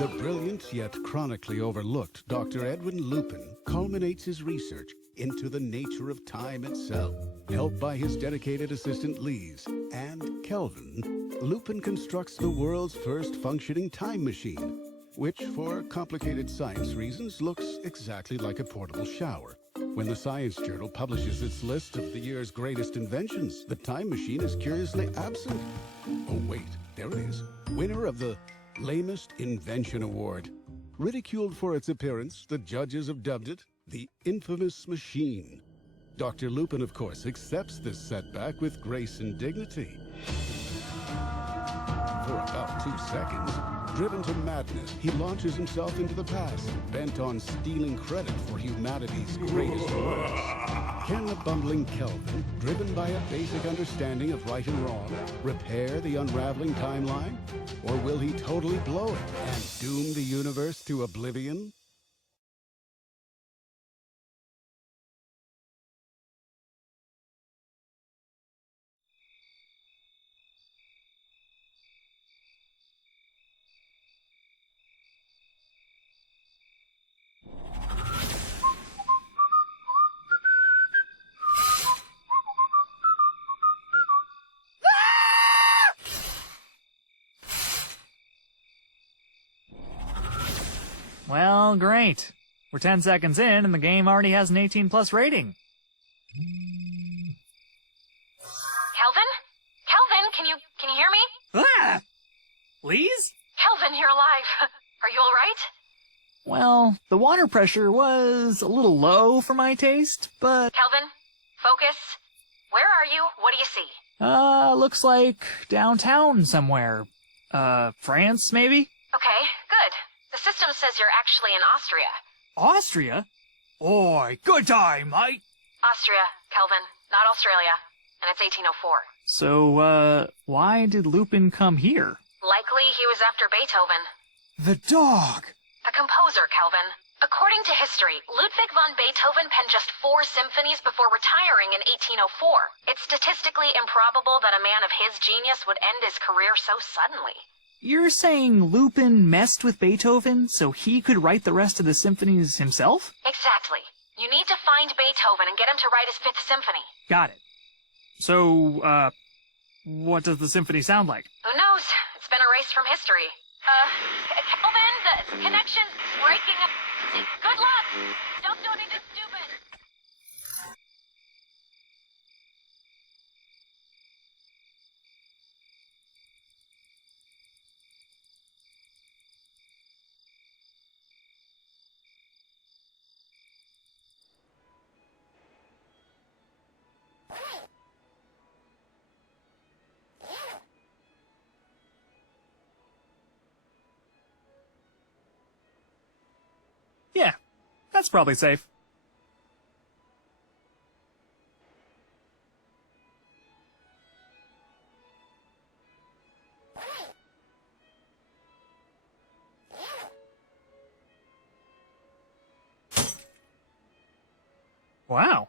The brilliant yet chronically overlooked Dr. Edwin Lupin culminates his research into the nature of time itself. Helped by his dedicated assistant Lise and Kelvin, Lupin constructs the world's first functioning time machine, which, for complicated science reasons, looks exactly like a portable shower. When the Science Journal publishes its list of the year's greatest inventions, the time machine is curiously absent. Oh wait, there it is. Winner of the Lamest Invention Award. Ridiculed for its appearance, the judges have dubbed it the infamous machine. Dr. Lupin, of course, accepts this setback with grace and dignity. For about 2 seconds, driven to madness, he launches himself into the past, bent on stealing credit for humanity's greatest works. Can the bumbling Kelvin, driven by a basic understanding of right and wrong, repair the unraveling timeline? Or will he totally blow it and doom the universe to oblivion? Well, great. We're 10 seconds in, and the game already has an 18+ rating. Kelvin? Kelvin, can you hear me? Ah! Lise? Kelvin, you're alive. Are you all right? Well, the water pressure was a little low for my taste, but... Kelvin, focus. Where are you? What do you see? Looks like downtown somewhere. France, maybe? Okay, good. The system says you're actually in Austria. Austria? Oi, good time, mate! Austria, Kelvin, not Australia. And it's 1804. So, why did Lupin come here? Likely he was after Beethoven. The dog! The composer, Kelvin. According to history, Ludwig van Beethoven penned just 4 symphonies before retiring in 1804. It's statistically improbable that a man of his genius would end his career so suddenly. You're saying Lupin messed with Beethoven so he could write the rest of the symphonies himself? Exactly. You need to find Beethoven and get him to write his 5th symphony. Got it. So, what does the symphony sound like? Who knows? It's been erased from history. Kelvin, the connection's breaking up. Good luck! Don't do anything stupid! Yeah, that's probably safe. Wow.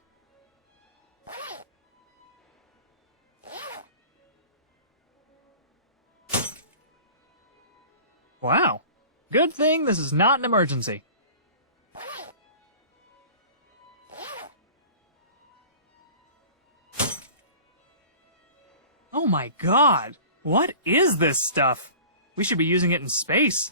Wow. Good thing this is not an emergency. Oh my god! What is this stuff? We should be using it in space.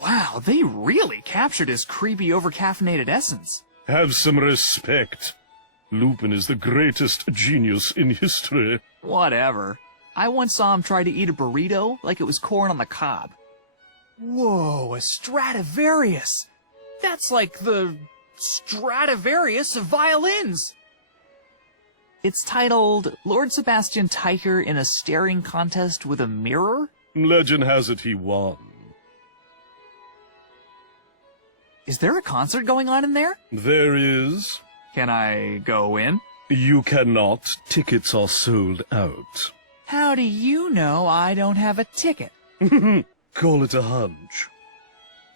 Wow, they really captured his creepy over-caffeinated essence. Have some respect. Lupin is the greatest genius in history. Whatever. I once saw him try to eat a burrito like it was corn on the cob. Whoa, a Stradivarius! That's like the Stradivarius of violins! It's titled Lord Sebastian Teicher in a Staring Contest with a Mirror? Legend has it he won. Is there a concert going on in there? There is. Can I go in? You cannot. Tickets are sold out. How do you know I don't have a ticket? Call it a hunch.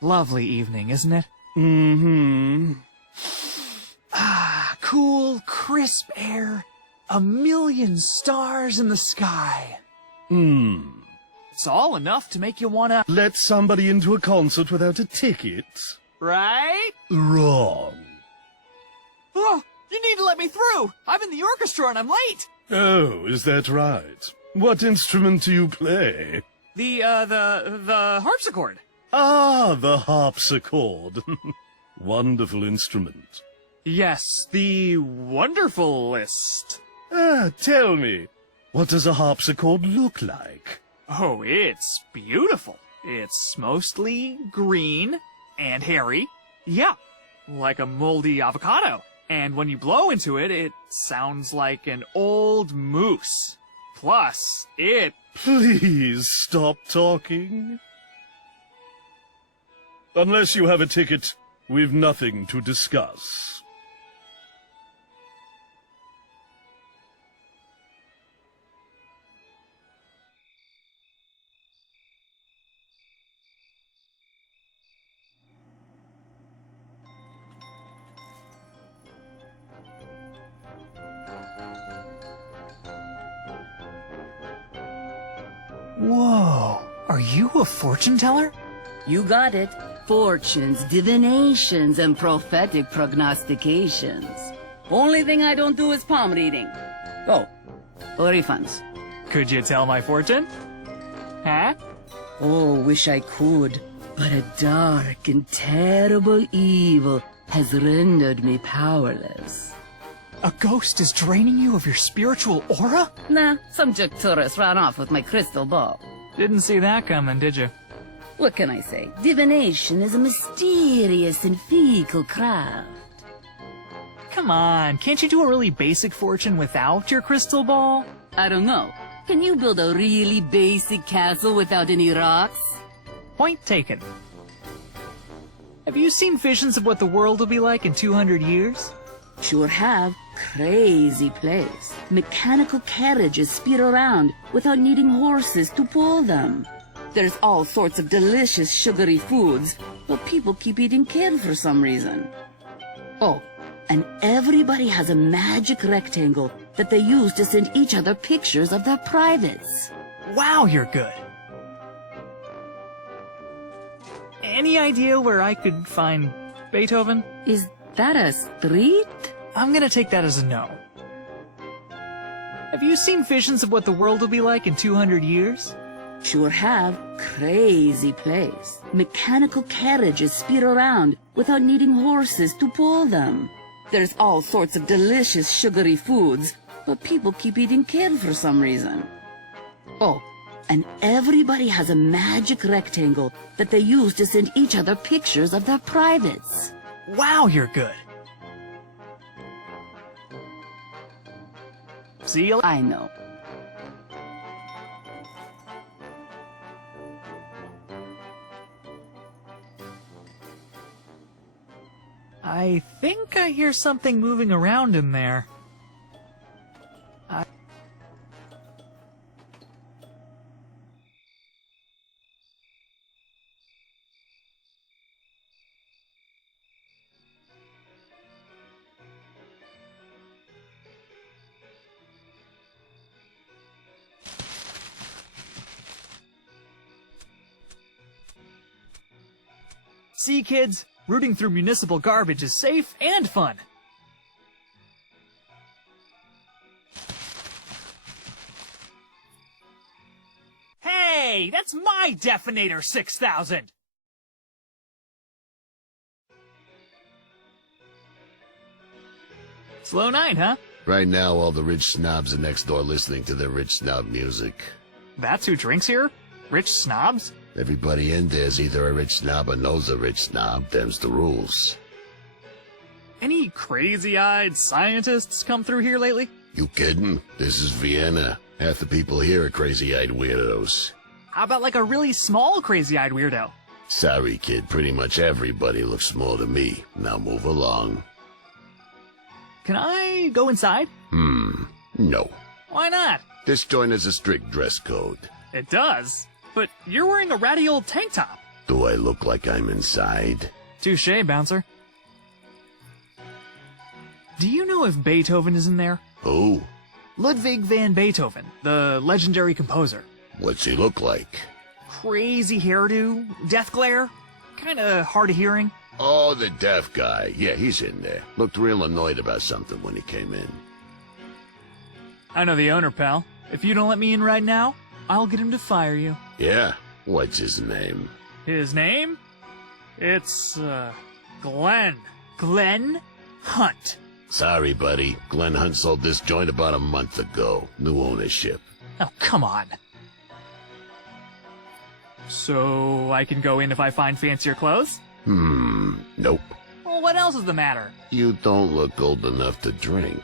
Lovely evening, isn't it? Mm-hmm. Ah, cool, crisp air. 1,000,000 stars in the sky. It's all enough to make you wanna... Let somebody into a concert without a ticket? Right? Wrong. Oh, you need to let me through! I'm in the orchestra and I'm late! Oh, is that right? What instrument do you play? The harpsichord. Ah, the harpsichord. Wonderful instrument. Yes, the wonderfulest. Tell me, what does a harpsichord look like? Oh, it's beautiful. It's mostly green and hairy. Yeah, like a moldy avocado. And when you blow into it, it sounds like an old moose. Plus, it... Please stop talking. Unless you have a ticket, we've nothing to discuss. Whoa, are you a fortune teller? You got it. Fortunes, divinations, and prophetic prognostications. Only thing I don't do is palm reading. Oh, refunds. Could you tell my fortune? Huh? Oh, wish I could. But a dark and terrible evil has rendered me powerless. A ghost is draining you of your spiritual aura? Nah, some jerk tourist ran off with my crystal ball. Didn't see that coming, did you? What can I say? Divination is a mysterious and fickle craft. Come on, can't you do a really basic fortune without your crystal ball? I don't know. Can you build a really basic castle without any rocks? Point taken. Have you seen visions of what the world will be like in 200 years? Sure have. Crazy place. Mechanical carriages speed around without needing horses to pull them. There's all sorts of delicious sugary foods, but people keep eating kid for some reason. Oh, and everybody has a magic rectangle that they use to send each other pictures of their privates. Wow, you're good. Any idea where I could find Beethoven? Is that a street? I'm gonna take that as a no. Have you seen visions of what the world will be like in 200 years? Sure have. Crazy place. Mechanical carriages speed around without needing horses to pull them. There's all sorts of delicious sugary foods, but people keep eating kid for some reason. Oh, and everybody has a magic rectangle that they use to send each other pictures of their privates. Wow, you're good. See you. I know. I think I hear something moving around in there. See, kids? Rooting through municipal garbage is safe and fun. Hey, that's my Definator 6000! Slow night, huh? Right now, all the rich snobs are next door listening to their rich snob music. That's who drinks here? Rich snobs? Everybody in there's either a rich snob or knows a rich snob. Them's the rules. Any crazy-eyed scientists come through here lately? You kidding? This is Vienna. Half the people here are crazy-eyed weirdos. How about like a really small crazy-eyed weirdo? Sorry, kid. Pretty much everybody looks small to me. Now move along. Can I go inside? No. Why not? This joint has a strict dress code. It does. But you're wearing a ratty old tank top. Do I look like I'm inside? Touché, bouncer. Do you know if Beethoven is in there? Who? Ludwig van Beethoven, the legendary composer. What's he look like? Crazy hairdo, death glare, kinda hard of hearing. Oh, the deaf guy. Yeah, he's in there. Looked real annoyed about something when he came in. I know the owner, pal. If you don't let me in right now, I'll get him to fire you. Yeah? What's his name? His name? It's, Glenn. Glenn Hunt. Sorry, buddy. Glenn Hunt sold this joint about a month ago. New ownership. Oh, come on. So I can go in if I find fancier clothes? Nope. Well, what else is the matter? You don't look old enough to drink.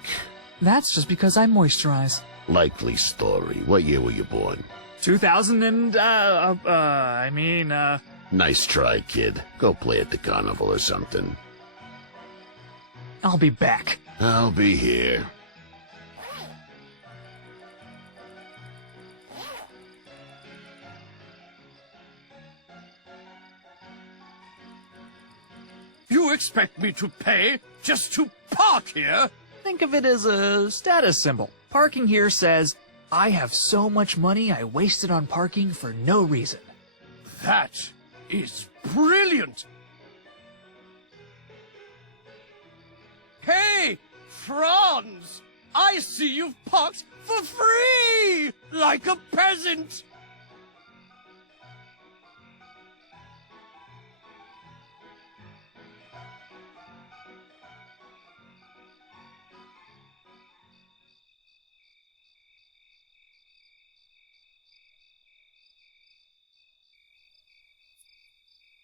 That's just because I moisturize. Likely story. What year were you born? 2000 and, Nice try, kid. Go play at the carnival or something. I'll be back. I'll be here. You expect me to pay just to park here? Think of it as a status symbol. Parking here says, I have so much money I wasted on parking for no reason. That is brilliant! Hey, Franz! I see you've parked for free! Like a peasant!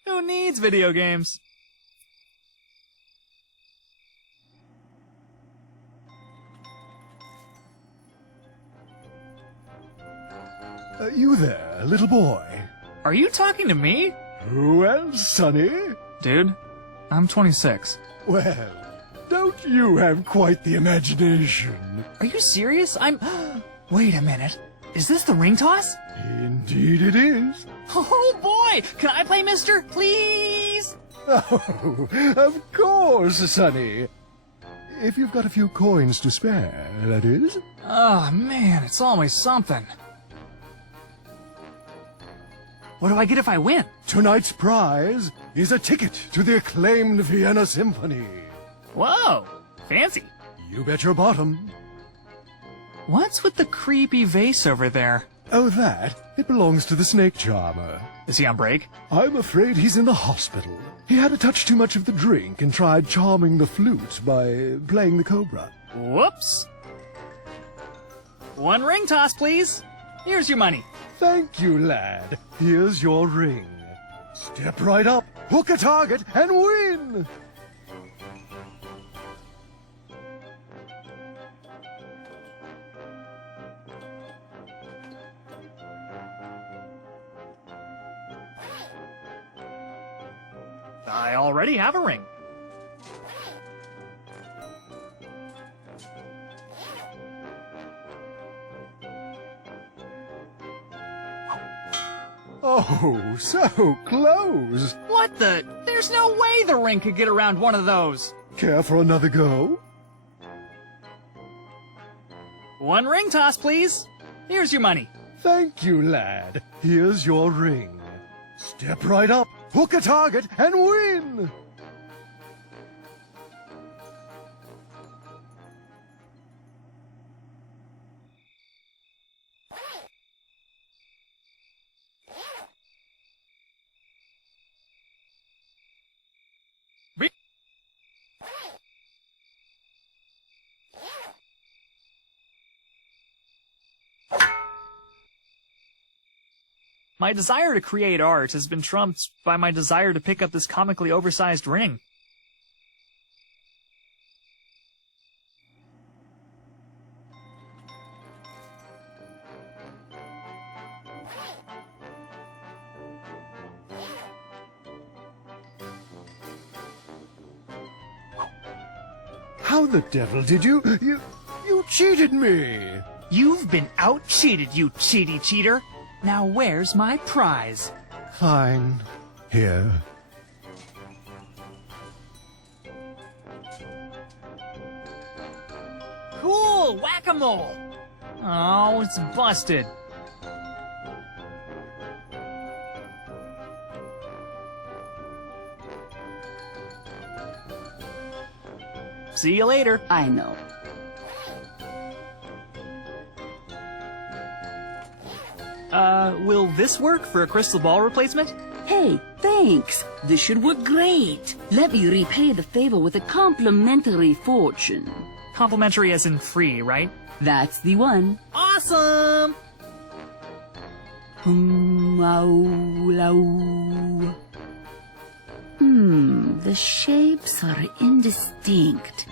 Who needs video games? You there, little boy? Are you talking to me? Well, Sonny? Dude, I'm 26. Well, don't you have quite the imagination? Are you serious? Wait a minute. Is this the ring toss? Indeed it is. Oh boy! Can I play Mister? Please? Oh, of course, Sonny. If you've got a few coins to spare, that is. Oh man, it's always something. What do I get if I win? Tonight's prize is a ticket to the acclaimed Vienna Symphony. Whoa! Fancy. You bet your bottom. What's with the creepy vase over there? Oh, that? It belongs to the snake charmer. Is he on break? I'm afraid he's in the hospital. He had a touch too much of the drink and tried charming the flute by playing the cobra. Whoops. One ring toss, please. Here's your money. Thank you, lad. Here's your ring. Step right up, hook a target, and win! I already have a ring. Oh, so close. What the? There's no way the ring could get around one of those. Care for another go? One ring toss, please. Here's your money. Thank you, lad. Here's your ring. Step right up, hook a target, and win! My desire to create art has been trumped by my desire to pick up this comically oversized ring. How the devil did you cheated me! You've been out-cheated, you cheaty cheater! Now where's my prize? Fine. Here. Cool! Whack-a-mole! Oh, it's busted. See you later. I know. Will this work for a crystal ball replacement? Hey, thanks. This should work great. Let me repay the favor with a complimentary fortune. Complimentary as in free, right? That's the one. Awesome! The shapes are indistinct.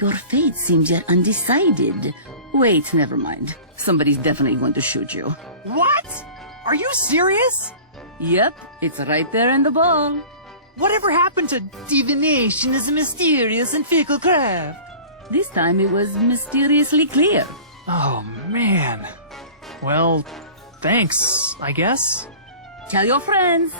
Your fate seems yet undecided. Wait, never mind. Somebody's definitely going to shoot you. What? Are you serious? Yep, it's right there in the ball. Whatever happened to divination is a mysterious and fickle craft? This time it was mysteriously clear. Oh, man. Well, thanks, I guess. Tell your friends.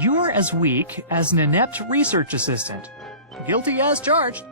You're as weak as an inept research assistant. Guilty as charged.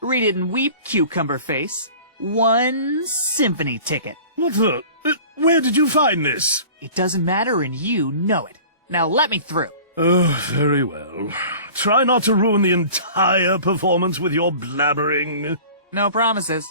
Read it and weep, cucumber face. 1 symphony ticket. What the? Where did you find this? It doesn't matter and you know it. Now let me through. Oh, very well. Try not to ruin the entire performance with your blabbering. No promises.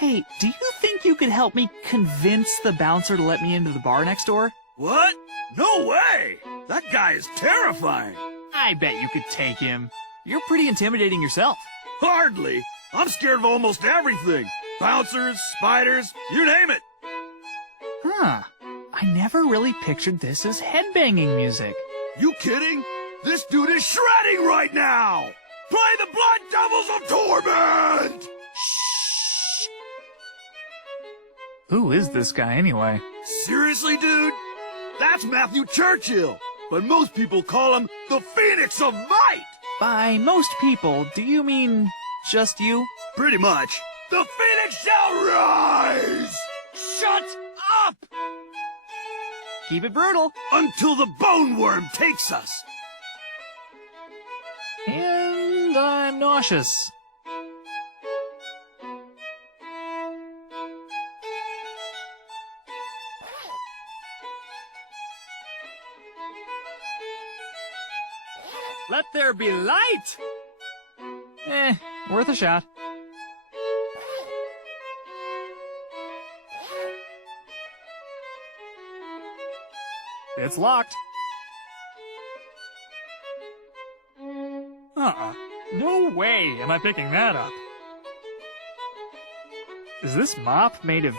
Hey, do you think you could help me convince the bouncer to let me into the bar next door? What? No way! That guy is terrifying! I bet you could take him. You're pretty intimidating yourself. Hardly! I'm scared of almost everything! Bouncers, spiders, you name it! Huh. I never really pictured this as headbanging music. You kidding? This dude is shredding right now! Play the Blood Devils of Torment! Who is this guy anyway? Seriously, dude? That's Matthew Churchill, but most people call him the Phoenix of Might! By most people, do you mean just you? Pretty much. The Phoenix shall rise! Shut up! Keep it brutal. Until the bone worm takes us! And I'm nauseous. Let there be light! Worth a shot. It's locked. No way am I picking that up. Is this mop made of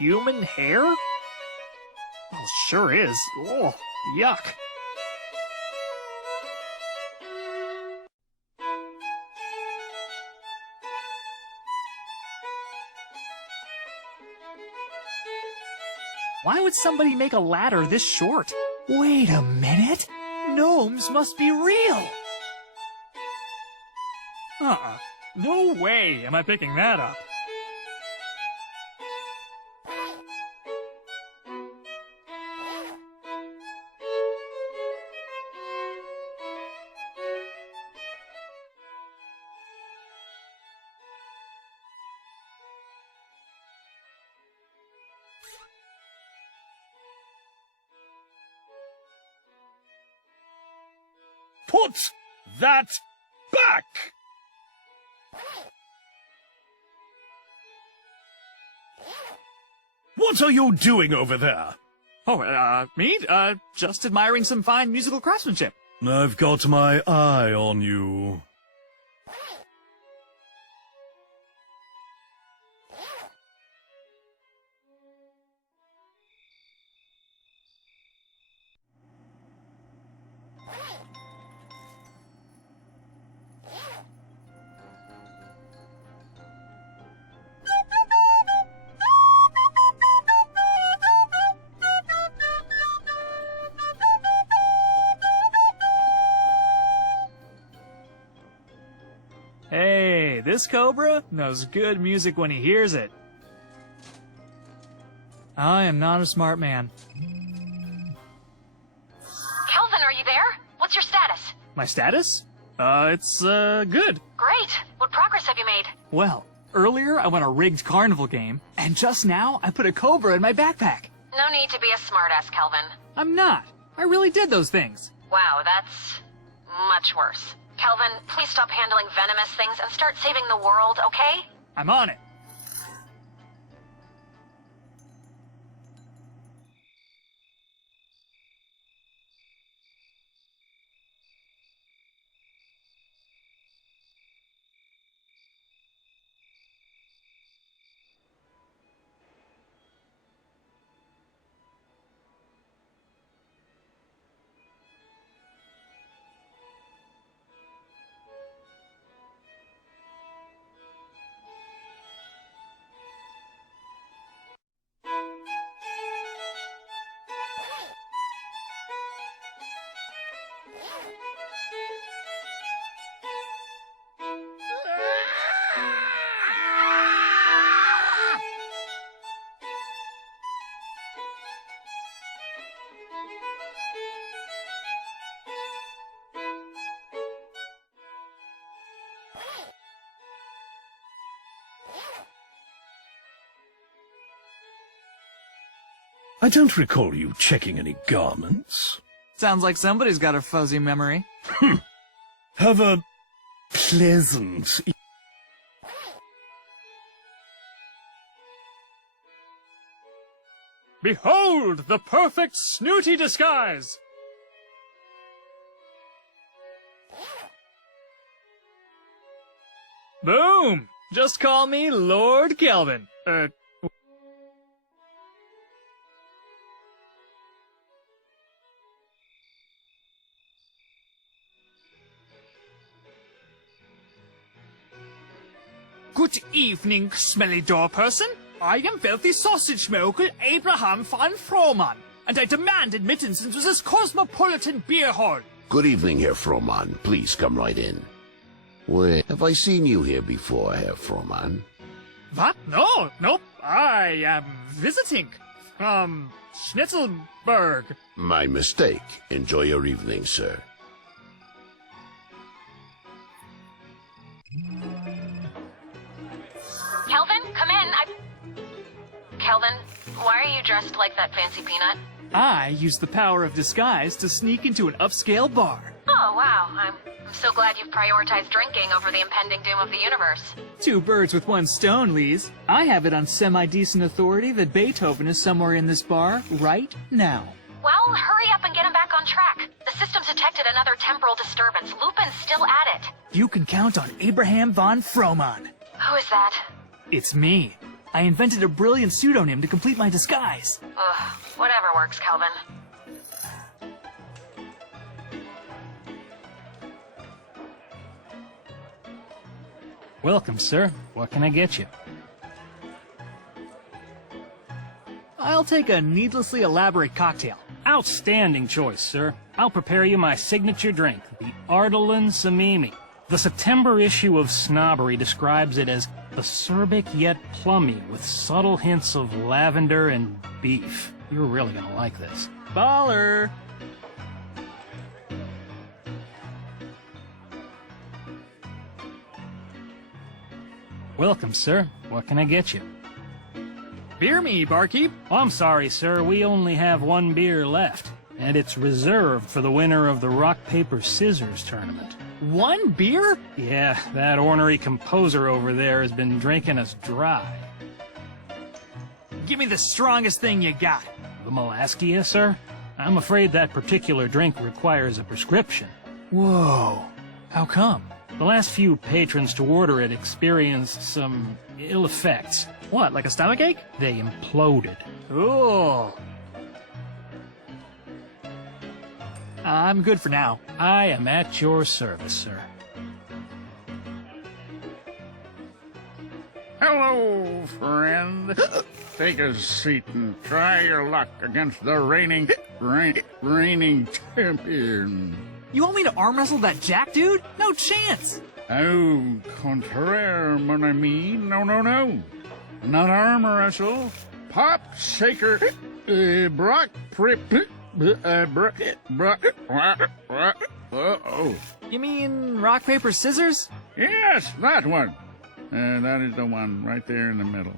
human hair? Well, sure is. Oh, yuck. Why would somebody make a ladder this short? Wait a minute. Gnomes must be real. No way am I picking that up. Put that back! What are you doing over there? Oh, me? Just admiring some fine musical craftsmanship. I've got my eye on you. Hey, this cobra knows good music when he hears it. I am not a smart man. Kelvin, are you there? What's your status? My status? It's good. Great. What progress have you made? Well, earlier I won a rigged carnival game, and just now I put a cobra in my backpack. No need to be a smartass, Kelvin. I'm not. I really did those things. Wow, that's much worse. Kelvin, please stop handling venomous things and start saving the world, okay? I'm on it. I don't recall you checking any garments. Sounds like somebody's got a fuzzy memory. Have a pleasant... Behold the perfect snooty disguise! Boom! Just call me Lord Kelvin. Good evening, smelly door person. I am filthy sausage smoker Abraham van Froman, and I demand admittance into this cosmopolitan beer hall. Good evening, Herr Frohmann. Please come right in. Where have I seen you here before, Herr Frohmann? What? No, nope. I am visiting from Schnitzelberg. My mistake. Enjoy your evening, sir. Kelvin, come in. Kelvin, why are you dressed like that fancy peanut? I use the power of disguise to sneak into an upscale bar. Oh, wow. I'm so glad you've prioritized drinking over the impending doom of the universe. Two birds with one stone, Lise. I have it on semi-decent authority that Beethoven is somewhere in this bar right now. Well, hurry up and get him back on track. The system's detected another temporal disturbance. Lupin's still at it. You can count on Abraham von Froman. Who is that? It's me. I invented a brilliant pseudonym to complete my disguise. Ugh, whatever works, Kelvin. Welcome, sir. What can I get you? I'll take a needlessly elaborate cocktail. Outstanding choice, sir. I'll prepare you my signature drink, the Ardalin Samimi. The September issue of Snobbery describes it as acerbic yet plummy with subtle hints of lavender and beef. You're really gonna like this. Baller! Welcome, sir. What can I get you? Beer me, barkeep. Oh, I'm sorry, sir. We only have one beer left, and it's reserved for the winner of the rock, paper, scissors tournament. One beer? Yeah, that ornery composer over there has been drinking us dry. Give me the strongest thing you got. Moleskia, sir? I'm afraid that particular drink requires a prescription. Whoa. How come? The last few patrons to order it experienced some ill effects. What, like a stomachache? They imploded. Cool. I'm good for now. I am at your service, sir. Hello, friend. Take a seat and try your luck against the reigning champion. You want me to arm wrestle that Jack dude? No chance. Au contraire, mon ami. No. Not arm wrestle. Pop, shaker, brock, prip, uh-oh. You mean rock, paper, scissors? Yes, that one. That is the one right there in the middle.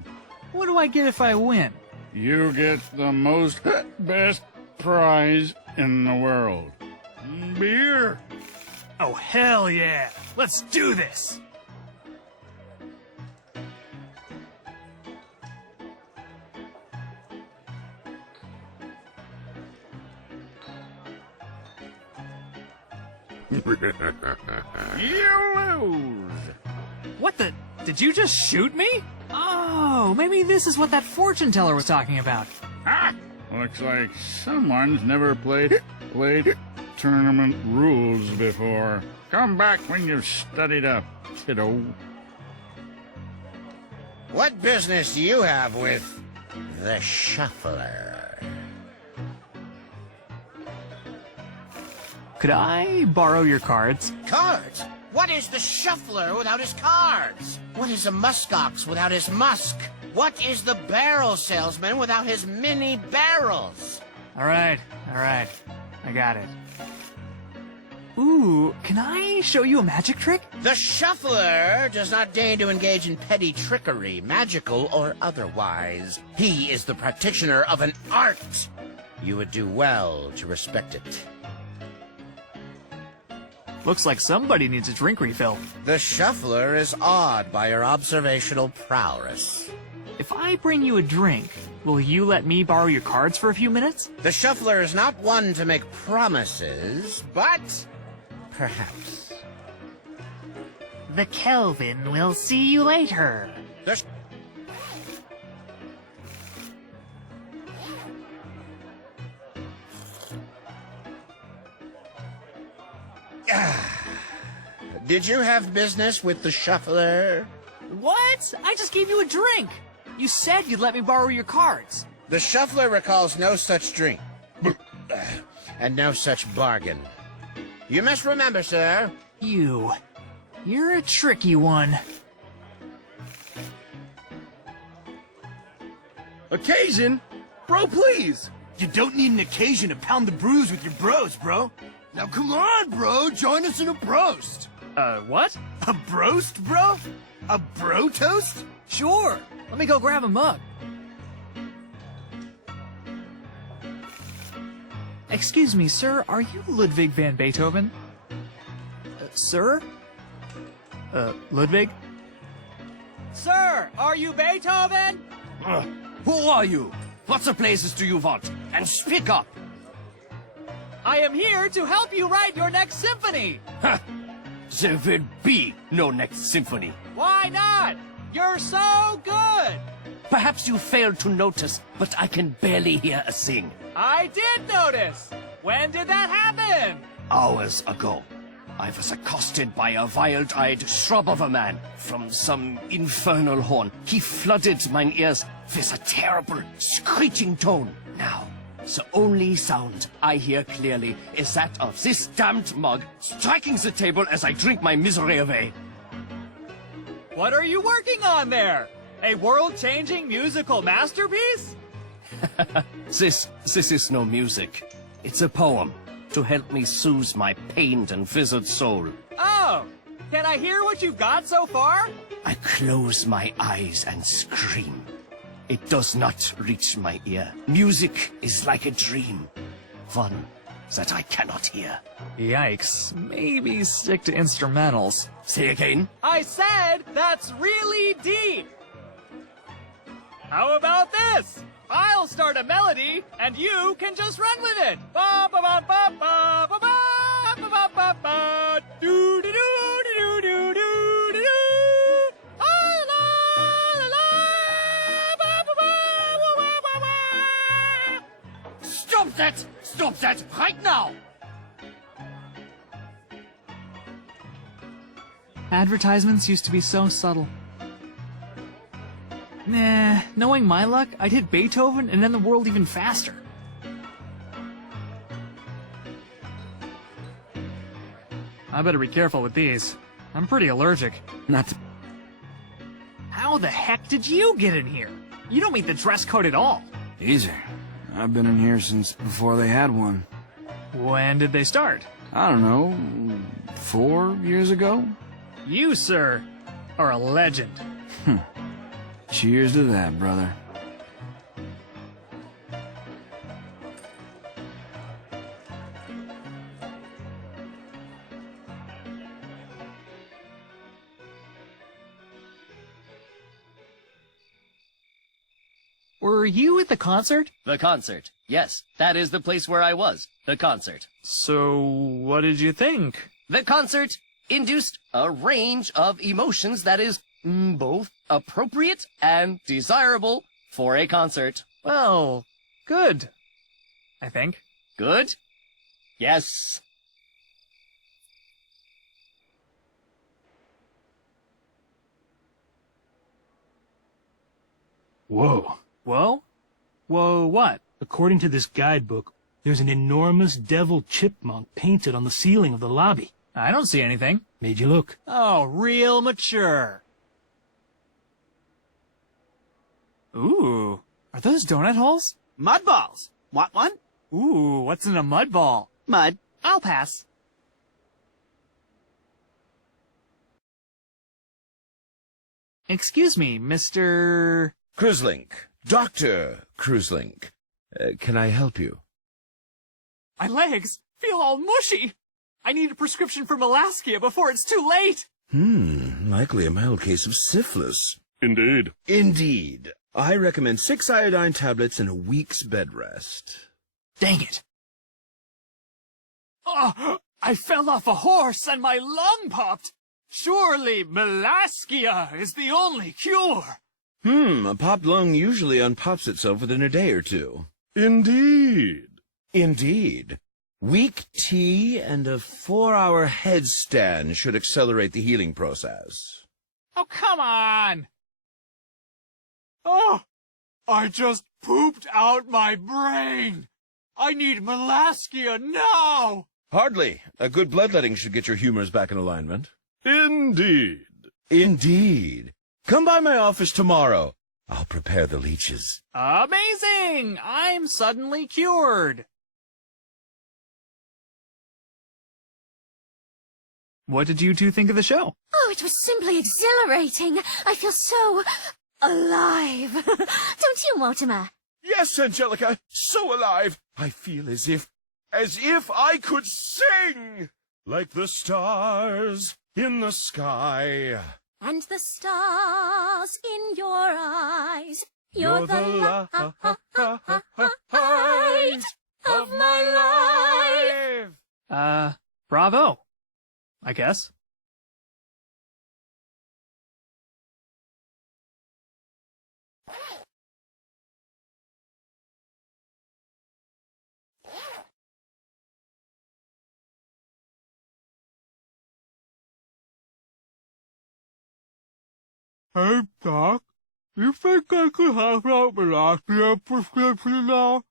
What do I get if I win? You get the most best prize in the world. Beer. Oh, hell yeah. Let's do this. You lose. What the? Did you just shoot me? Oh, maybe this is what that fortune teller was talking about. Ah, looks like someone's never played tournament rules before. Come back when you've studied up, kiddo. What business do you have with the shuffler? Could I borrow your cards? Cards? What is the shuffler without his cards? What is a muskox without his musk? What is the barrel salesman without his mini barrels? All right. I got it. Ooh, can I show you a magic trick? The shuffler does not deign to engage in petty trickery, magical or otherwise. He is the practitioner of an art. You would do well to respect it. Looks like somebody needs a drink refill. The shuffler is awed by your observational prowess. If I bring you a drink, will you let me borrow your cards for a few minutes? The shuffler is not one to make promises, but perhaps. The Kelvin will see you later. Did you have business with the shuffler? What? I just gave you a drink. You said you'd let me borrow your cards. The shuffler recalls no such drink. And no such bargain. You must remember, sir. You're a tricky one. Occasion? Bro, please! You don't need an occasion to pound the brews with your bros, bro. Now come on, bro, join us in a broast. What? A broast, bro? A bro toast? Sure. Let me go grab a mug. Excuse me, sir, are you Ludwig van Beethoven? Sir? Ludwig? Sir, are you Beethoven? Who are you? What places do you want? And speak up. I am here to help you write your next symphony. There will be no next symphony. Why not? You're so good. Perhaps you failed to notice, but I can barely hear a thing. I did notice. When did that happen? Hours ago, I was accosted by a wild-eyed shrub of a man from some infernal horn. He flooded mine ears with a terrible, screeching tone. Now, the only sound I hear clearly is that of this damned mug striking the table as I drink my misery away. What are you working on there? A world-changing musical masterpiece? This is no music. It's a poem to help me soothe my pained and withered soul. Oh, can I hear what you've got so far? I close my eyes and scream. It does not reach my ear. Music is like a dream, one that I cannot hear. Yikes. Maybe stick to instrumentals. Say again? I said that's really deep. How about this? I'll start a melody, and you can just run with it. Ba ba ba ba ba ba ba ba ba ba ba. Do do do do do do do do. Ah la la la. Ba ba ba ba ba ba. Stop that! Stop that right now! Advertisements used to be so subtle. Nah, knowing my luck, I'd hit Beethoven and end the world even faster. I better be careful with these. I'm pretty allergic. Not to... How the heck did you get in here? You don't meet the dress code at all. Easy. I've been in here since before they had one. When did they start? I don't know, 4 years ago? You, sir, are a legend. Cheers to that, brother. Were you at the concert? The concert. Yes, that is the place where I was. The concert. So, what did you think? The concert induced a range of emotions that is both appropriate and desirable for a concert. Well, good. I think. Good? Yes. Whoa. Whoa? Whoa, what? According to this guidebook, there's an enormous devil chipmunk painted on the ceiling of the lobby. I don't see anything. Made you look. Oh, real mature. Ooh, are those donut holes? Mud balls. Want one? Ooh, what's in a mud ball? Mud. I'll pass. Excuse me, Mr. Cruiselink. Dr. Cruiselink. Can I help you? My legs feel all mushy. I need a prescription for Melaskia before it's too late. Likely a mild case of syphilis. Indeed. Indeed. I recommend 6 iodine tablets and a week's bed rest. Dang it. Oh, I fell off a horse and my lung popped. Surely Melaskia is the only cure. A popped lung usually unpops itself within a day or two. Indeed. Indeed. Weak tea and a 4-hour headstand should accelerate the healing process. Oh, come on. Oh, I just pooped out my brain. I need Melaskia now. Hardly. A good bloodletting should get your humors back in alignment. Indeed. Indeed. Come by my office tomorrow. I'll prepare the leeches. Amazing! I'm suddenly cured. What did you two think of the show? Oh, it was simply exhilarating. I feel so alive. Don't you, Mortimer? Yes, Angelica, so alive. I feel as if I could sing. Like the stars in the sky. And the stars in your eyes. You're the light of my life. Bravo, I guess. Hey, Doc, you think I could have that Melaskia prescription now?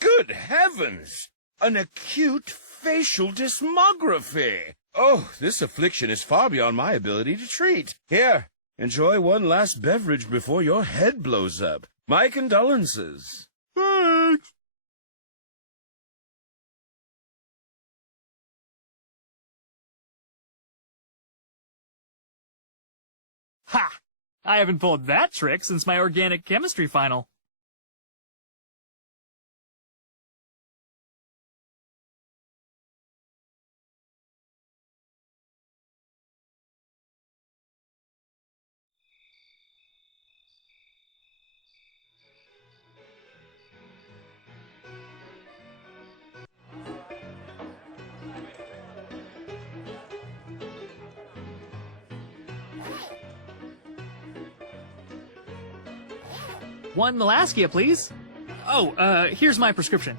Good heavens! An acute facial dysmography! Oh, this affliction is far beyond my ability to treat. Here, enjoy one last beverage before your head blows up. My condolences. Thanks! Ha! I haven't pulled that trick since my organic chemistry final. 1 Malaskia, please. Oh, here's my prescription.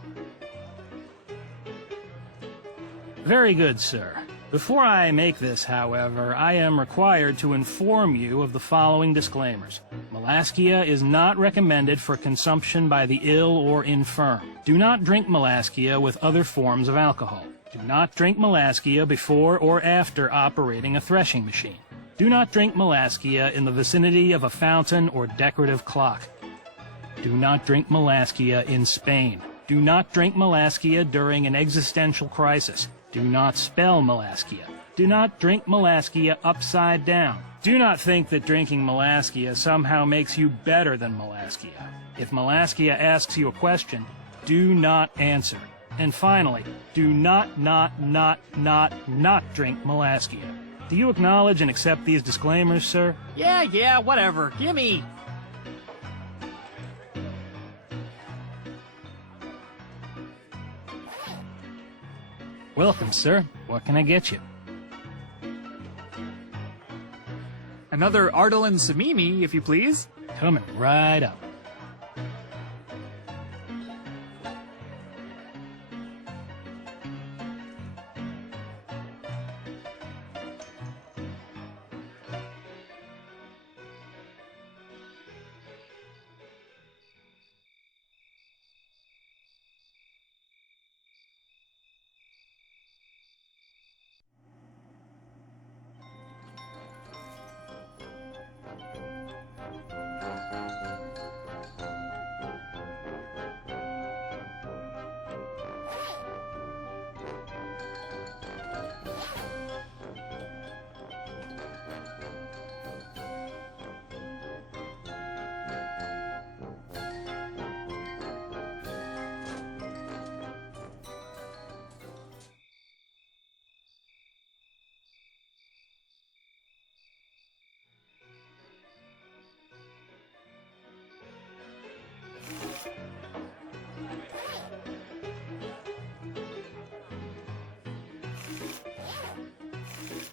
Very good, sir. Before I make this, however, I am required to inform you of the following disclaimers. Malaskia is not recommended for consumption by the ill or infirm. Do not drink Malaskia with other forms of alcohol. Do not drink Malaskia before or after operating a threshing machine. Do not drink Malaskia in the vicinity of a fountain or decorative clock. Do not drink Malaskia in Spain. Do not drink Malaskia during an existential crisis. Do not spell Malaskia. Do not drink Malaskia upside down. Do not think that drinking Malaskia somehow makes you better than Malaskia. If Malaskia asks you a question, do not answer. And finally, do not drink Malaskia. Do you acknowledge and accept these disclaimers, sir? Yeah, whatever. Gimme. Welcome, sir. What can I get you? Another Ardalin Samimi, if you please. Coming right up.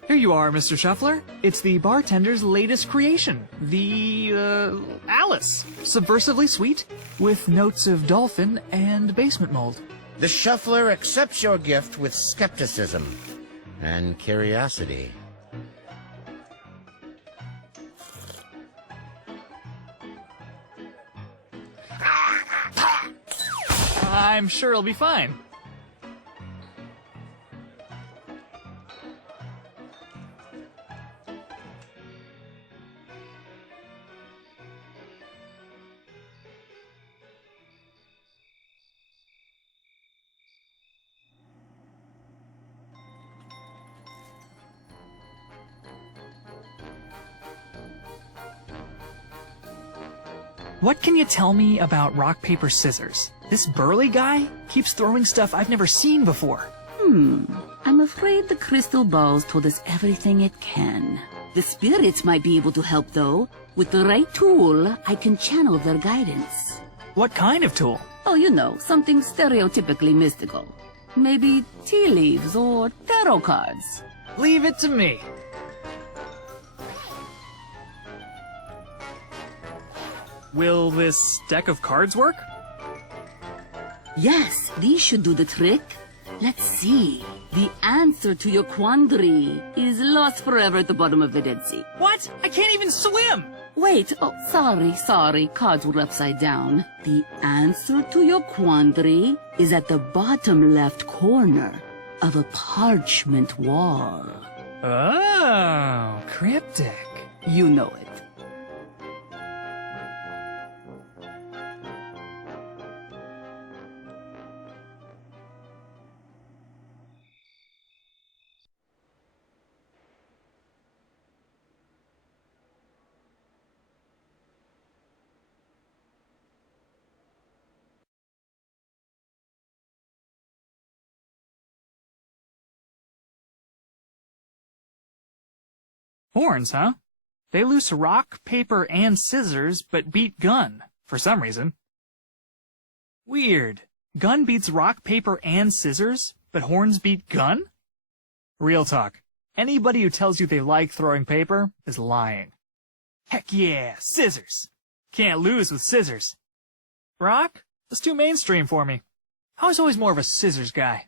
Here you are, Mr. Shuffler. It's the bartender's latest creation, the, Alice. Subversively sweet, with notes of dolphin and basement mold. The Shuffler accepts your gift with skepticism and curiosity. I'm sure it'll be fine. What can you tell me about rock, paper, scissors? This burly guy keeps throwing stuff I've never seen before. I'm afraid the crystal balls told us everything it can. The spirits might be able to help, though. With the right tool, I can channel their guidance. What kind of tool? Oh, you know, something stereotypically mystical. Maybe tea leaves or tarot cards. Leave it to me. Will this deck of cards work? Yes, these should do the trick. Let's see. The answer to your quandary is lost forever at the bottom of the Dead Sea. What? I can't even swim! Wait, oh, sorry, cards were upside down. The answer to your quandary is at the bottom left corner of a parchment wall. Oh, cryptic. You know it. Horns, huh? They loose rock, paper, and scissors, but beat gun, for some reason. Weird. Gun beats rock, paper, and scissors, but horns beat gun? Real talk. Anybody who tells you they like throwing paper is lying. Heck yeah, scissors! Can't lose with scissors. Rock? That's too mainstream for me. I was always more of a scissors guy.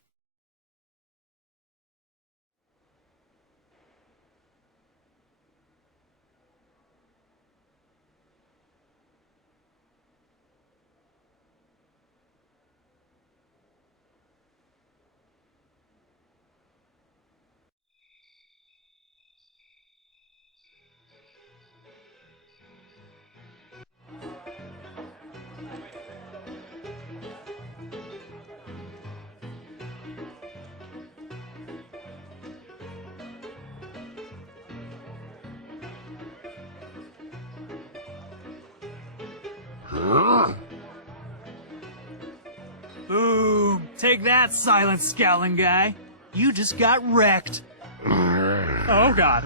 Boom! Take that, silent scowling guy. You just got wrecked. Oh god,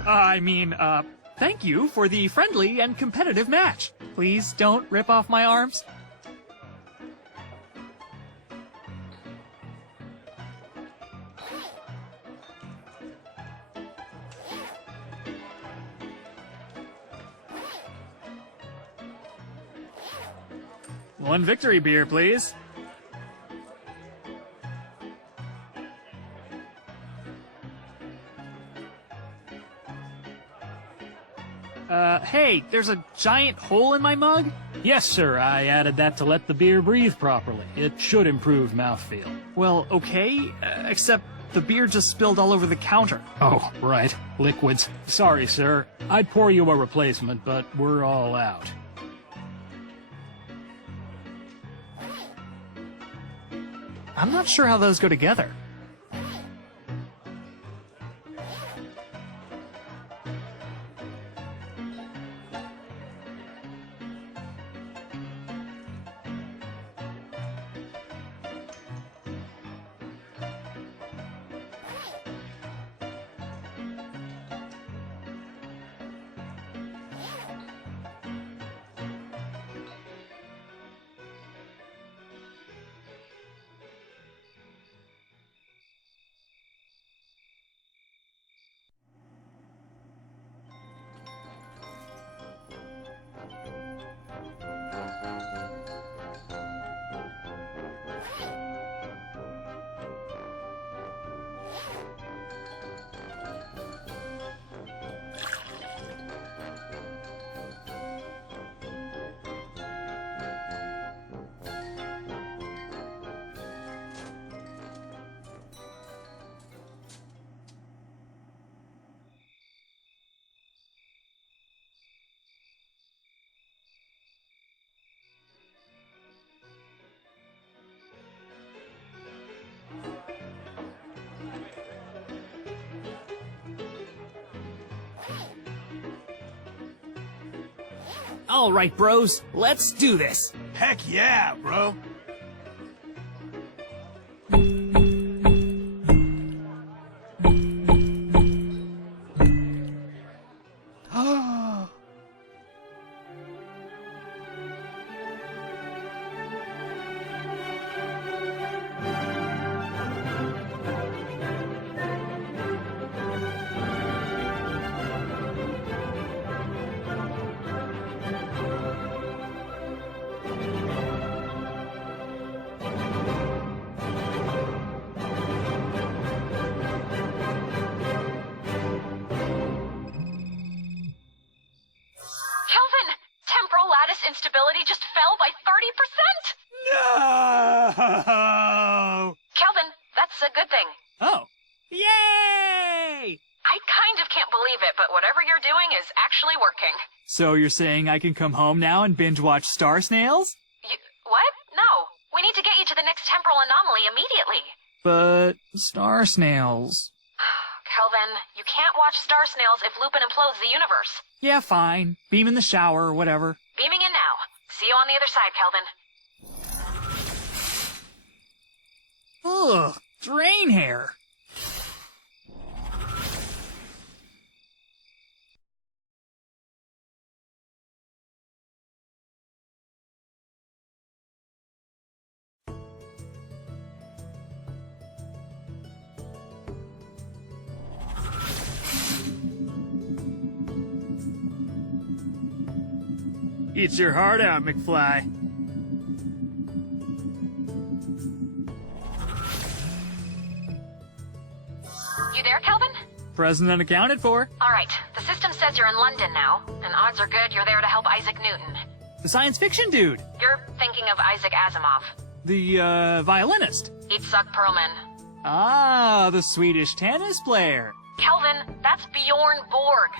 thank you for the friendly and competitive match. Please don't rip off my arms. One victory beer, please. Hey, there's a giant hole in my mug? Yes, sir. I added that to let the beer breathe properly. It should improve mouthfeel. Well, okay, except the beer just spilled all over the counter. Oh, right. Liquids. Sorry, sir. I'd pour you a replacement, but we're all out. I'm not sure how those go together. All right, bros, let's do this. Heck yeah, bro. Instability just fell by 30%! No! Kelvin, that's a good thing. Oh. Yay! I kind of can't believe it, but whatever you're doing is actually working. So you're saying I can come home now and binge watch Star Snails? What? No. We need to get you to the next temporal anomaly immediately. But Star Snails... Kelvin, you can't watch Star Snails if Lupin implodes the universe. Yeah, fine. Beam in the shower or whatever. Beaming in now. See you on the other side, Kelvin. Ugh, drain hair. Eats your heart out, McFly. You there, Kelvin? Present and accounted for. All right, the system says you're in London now, and odds are good you're there to help Isaac Newton. The science fiction dude. You're thinking of Isaac Asimov. The, violinist. He'd suck Perlman. Ah, the Swedish tennis player. Kelvin, that's Bjorn Borg.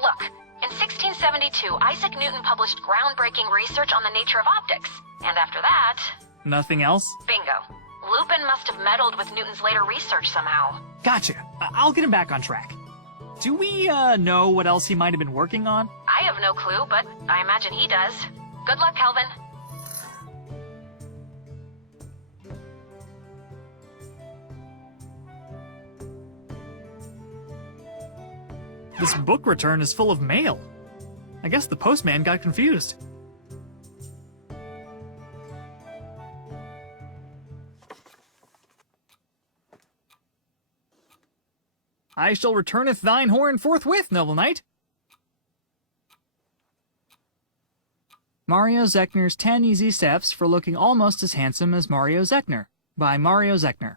Look, in 1672, Isaac Newton published groundbreaking research on the nature of optics. And after that... Nothing else? Bingo. Lupin must have meddled with Newton's later research somehow. Gotcha. I'll get him back on track. Do we, know what else he might have been working on? I have no clue, but I imagine he does. Good luck, Kelvin. This book return is full of mail. I guess the postman got confused. I shall returneth thine horn forthwith, noble knight. Mario Zechner's 10 Easy Steps for Looking Almost as Handsome as Mario Zechner, by Mario Zechner.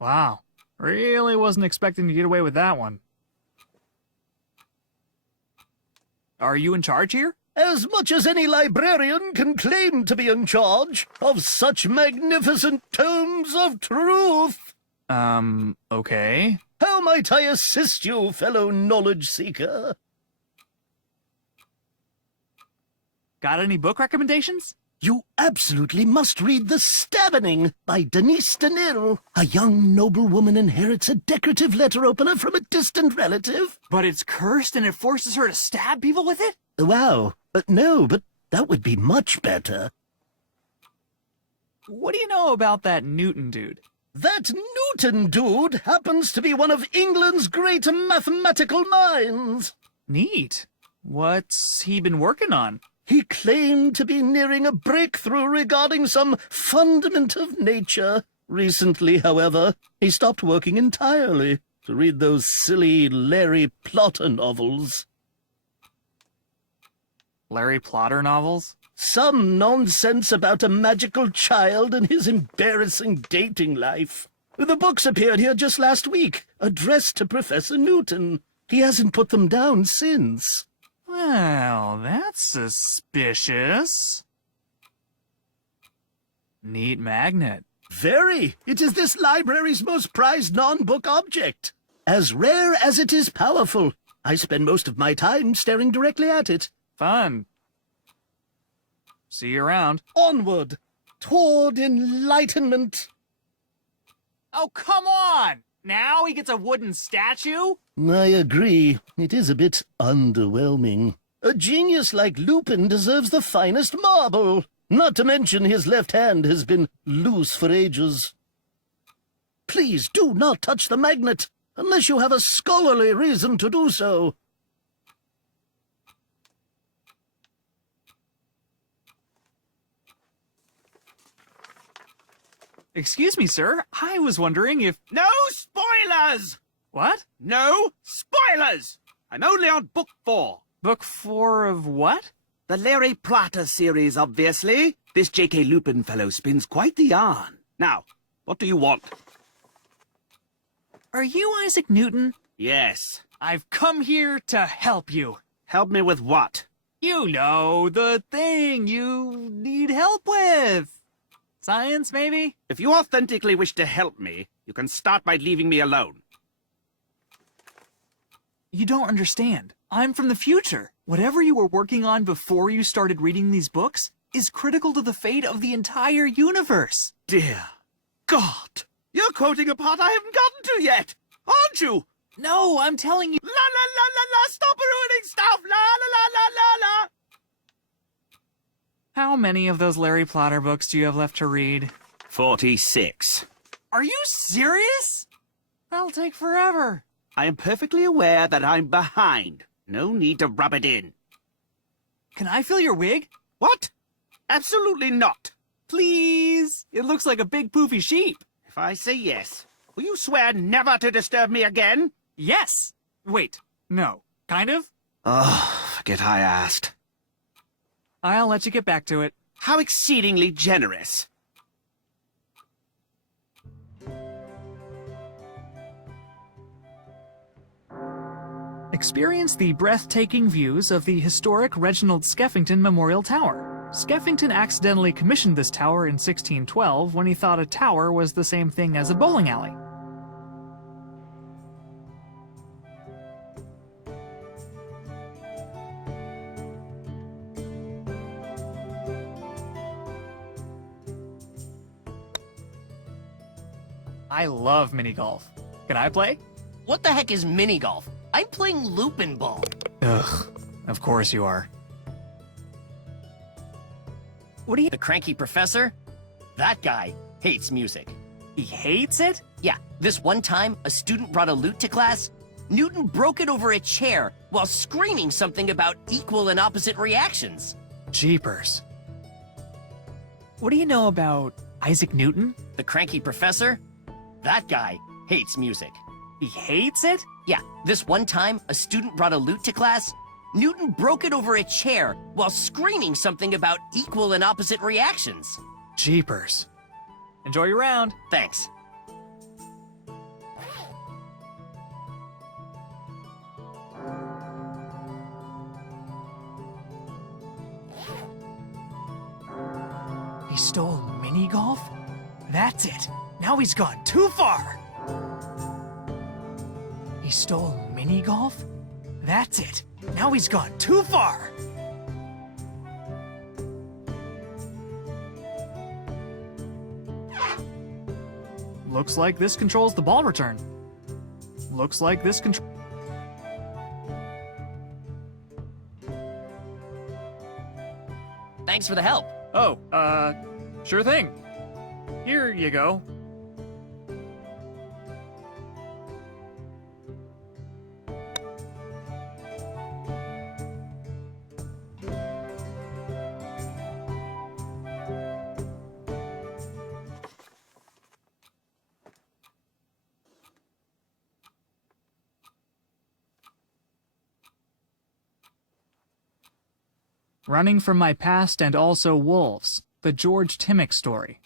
Wow. Really wasn't expecting to get away with that one. Are you in charge here? As much as any librarian can claim to be in charge of such magnificent tomes of truth. Okay. How might I assist you, fellow knowledge seeker? Got any book recommendations? You absolutely must read The Stabbing by Denise Danil. A young noblewoman inherits a decorative letter opener from a distant relative. But it's cursed and it forces her to stab people with it? Wow. No, but that would be much better. What do you know about that Newton dude? That Newton dude happens to be one of England's great mathematical minds. Neat. What's he been working on? He claimed to be nearing a breakthrough regarding some fundament of nature. Recently, however, he stopped working entirely to read those silly Larry Plotter novels. Larry Plotter novels? Some nonsense about a magical child and his embarrassing dating life. The books appeared here just last week, addressed to Professor Newton. He hasn't put them down since. Well, that's suspicious. Neat magnet. Very. It is this library's most prized non-book object. As rare as it is powerful. I spend most of my time staring directly at it. Fun. See you around. Onward, toward enlightenment. Oh, come on! Now he gets a wooden statue? I agree. It is a bit underwhelming. A genius like Lupin deserves the finest marble. Not to mention his left hand has been loose for ages. Please do not touch the magnet, unless you have a scholarly reason to do so. Excuse me, sir. I was wondering if... No spoilers! What? No spoilers! I'm only on book 4. Book 4 of what? The Larry Plotter series, obviously. This J.K. Lupin fellow spins quite the yarn. Now, what do you want? Are you Isaac Newton? Yes. I've come here to help you. Help me with what? You know, the thing you need help with. Science, maybe? If you authentically wish to help me, you can start by leaving me alone. You don't understand. I'm from the future. Whatever you were working on before you started reading these books is critical to the fate of the entire universe. Dear God! You're quoting a part I haven't gotten to yet, aren't you? No, I'm telling you. La la la la la! Stop ruining stuff! La la la la la la! How many of those Larry Plotter books do you have left to read? 46. Are you serious? That'll take forever. I am perfectly aware that I'm behind. No need to rub it in. Can I fill your wig? What? Absolutely not. Please. It looks like a big poofy sheep. If I say yes, will you swear never to disturb me again? Yes. Wait. No. Kind of? Oh, forget I asked. I'll let you get back to it. How exceedingly generous. Experience the breathtaking views of the historic Reginald Skeffington Memorial Tower. Skeffington accidentally commissioned this tower in 1612 when he thought a tower was the same thing as a bowling alley. I love mini golf. Can I play? What the heck is mini golf? I'm playing Lupin ball. Ugh, of course you are. What are you— The cranky professor? That guy hates music. He hates it? Yeah, this one time, a student brought a lute to class. Newton broke it over a chair while screaming something about equal and opposite reactions. Jeepers. What do you know about Isaac Newton? The cranky professor? That guy hates music. He hates it? Yeah, this one time, a student brought a lute to class. Newton broke it over a chair while screaming something about equal and opposite reactions. Jeepers. Enjoy your round. Thanks. He stole mini golf? That's it. Now he's gone too far. He stole mini golf? That's it. Now he's gone too far. Looks like this controls the ball return. Looks like this control. Thanks for the help. Oh, sure thing. Here you go. Running from My Past and Also Wolves, the George Timmick story.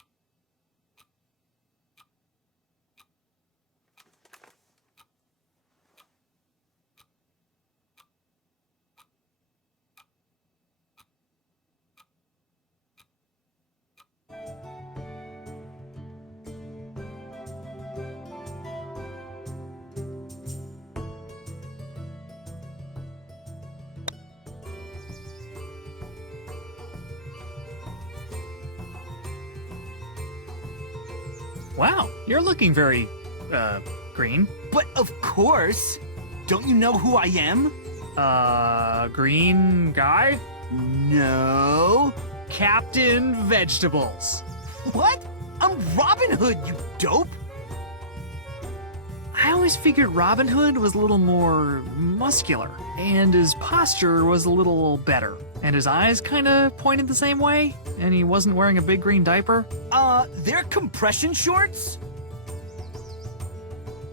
Wow, you're looking very, green. But of course! Don't you know who I am? Green guy? No. Captain Vegetables. What? I'm Robin Hood, you dope! I always figured Robin Hood was a little more muscular, and his posture was a little better, and his eyes kinda pointed the same way, and he wasn't wearing a big green diaper. They're compression shorts?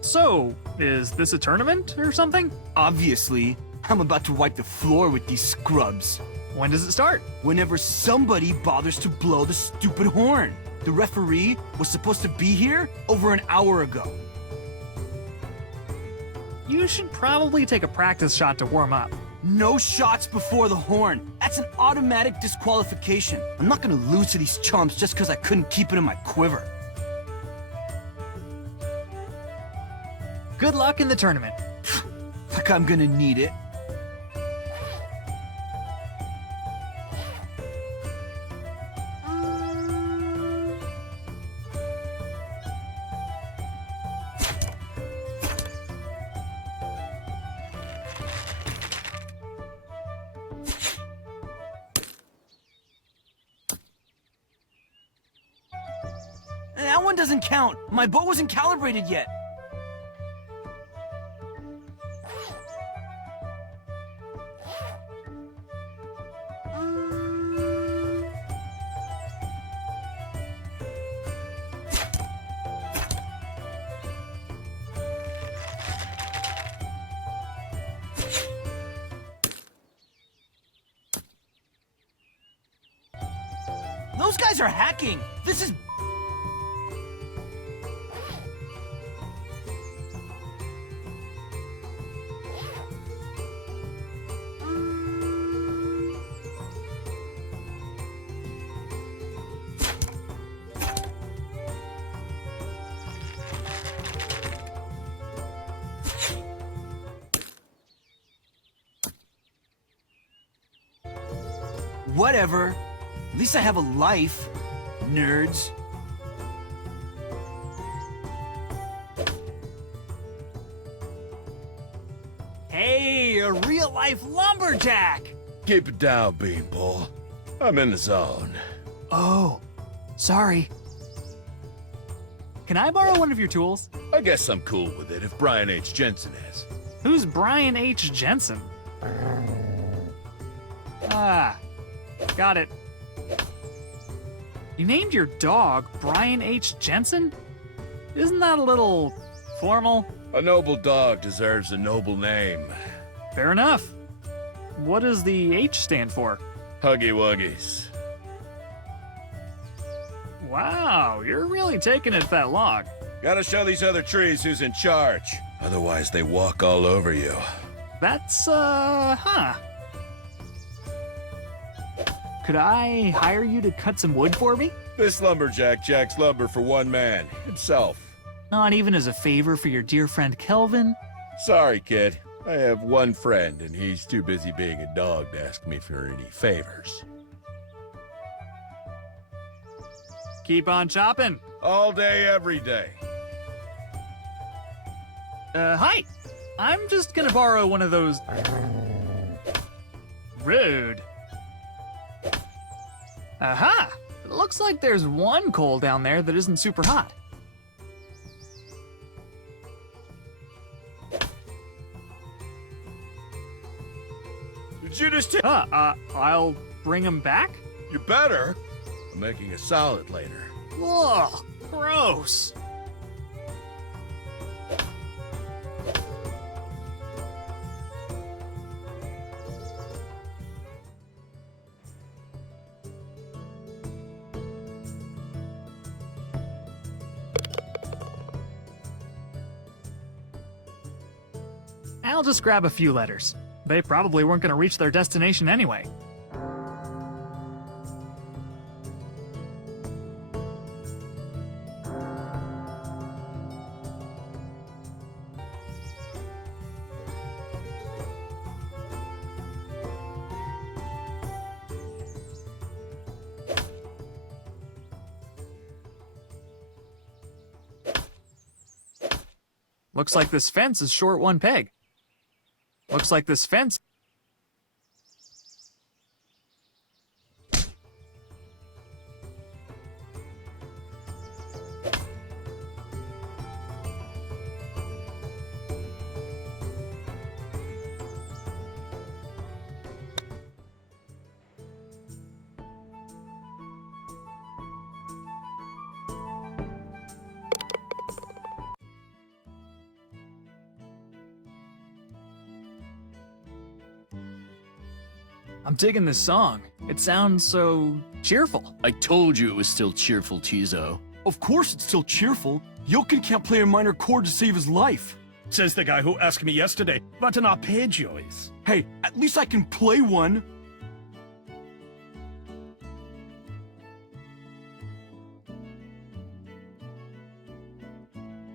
So, is this a tournament or something? Obviously. I'm about to wipe the floor with these scrubs. When does it start? Whenever somebody bothers to blow the stupid horn. The referee was supposed to be here over an hour ago. You should probably take a practice shot to warm up. No shots before the horn. That's an automatic disqualification. I'm not gonna lose to these chumps just because I couldn't keep it in my quiver. Good luck in the tournament. Like I'm gonna need it. That one doesn't count. My bow wasn't calibrated yet. Those guys are hacking! This is... Whatever. At least I have a life, nerds. Hey, a real-life lumberjack! Keep it down, Beanpole. I'm in the zone. Oh, sorry. Can I borrow one of your tools? I guess I'm cool with it if Brian H. Jensen is. Who's Brian H. Jensen? Ah, got it. You named your dog Brian H. Jensen? Isn't that a little formal? A noble dog deserves a noble name. Fair enough. What does the H stand for? Huggy Wuggies. Wow, you're really taking it that long. Gotta show these other trees who's in charge. Otherwise, they walk all over you. That's, huh. Could I hire you to cut some wood for me? This lumberjack jacks lumber for one man, himself. Not even as a favor for your dear friend Kelvin? Sorry, kid. I have one friend, and he's too busy being a dog to ask me for any favors. Keep on chopping. All day, every day. Hi. I'm just gonna borrow one of those... Rude. Aha! It looks like there's one coal down there that isn't super hot. Did you just... I'll bring him back? You better. I'm making a salad later. Ugh, gross. I'll just grab a few letters. They probably weren't going to reach their destination anyway. Looks like this fence is short one peg. Looks like this fence... I'm digging this song. It sounds so cheerful. I told you it was still cheerful, Tizo. Of course it's still cheerful. Jochen can't play a minor chord to save his life. Says the guy who asked me yesterday what an arpeggio is. Hey, at least I can play one.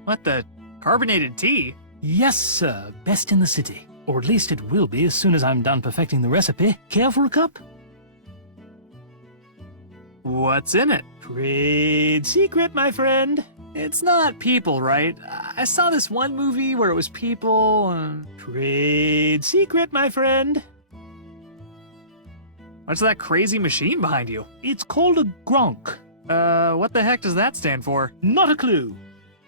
What the? Carbonated tea? Yes, sir. Best in the city. Or at least it will be as soon as I'm done perfecting the recipe. Care for a cup? What's in it? Trade secret, my friend. It's not people, right? I saw this one movie where it was people and... Trade secret, my friend. What's that crazy machine behind you? It's called a Gronk. What the heck does that stand for? Not a clue.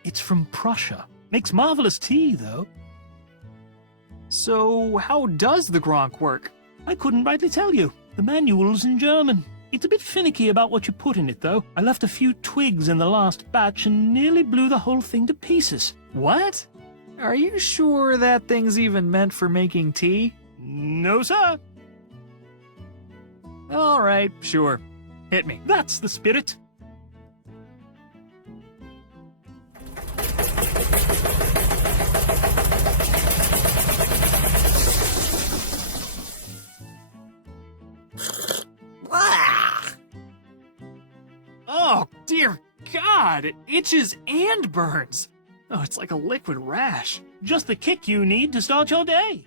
It's from Prussia. Makes marvelous tea, though. So, how does the Gronk work? I couldn't rightly tell you. The manual's in German. It's a bit finicky about what you put in it, though. I left a few twigs in the last batch and nearly blew the whole thing to pieces. What? Are you sure that thing's even meant for making tea? No, sir. All right, sure. Hit me. That's the spirit. Oh, dear God, it itches and burns. Oh, it's like a liquid rash. Just the kick you need to start your day.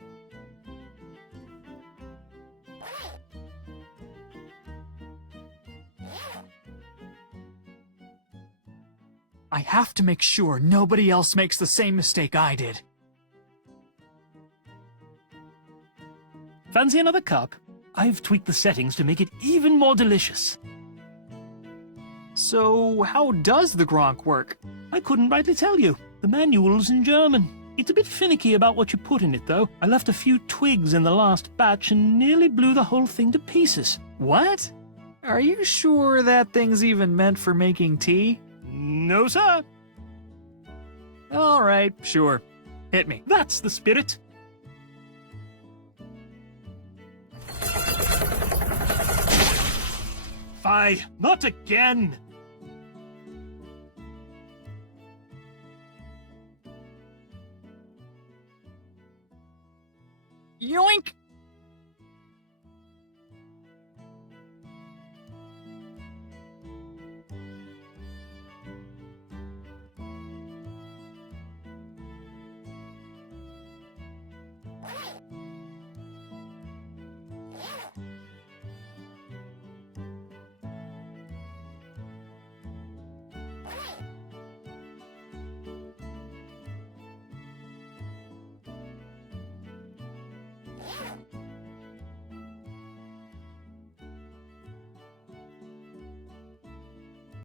I have to make sure nobody else makes the same mistake I did. Fancy another cup? I've tweaked the settings to make it even more delicious. So, how does the Gronk work? I couldn't rightly tell you. The manual's in German. It's a bit finicky about what you put in it, though. I left a few twigs in the last batch and nearly blew the whole thing to pieces. What? Are you sure that thing's even meant for making tea? No, sir. All right, sure. Hit me. That's the spirit. Fie, not again! Yoink!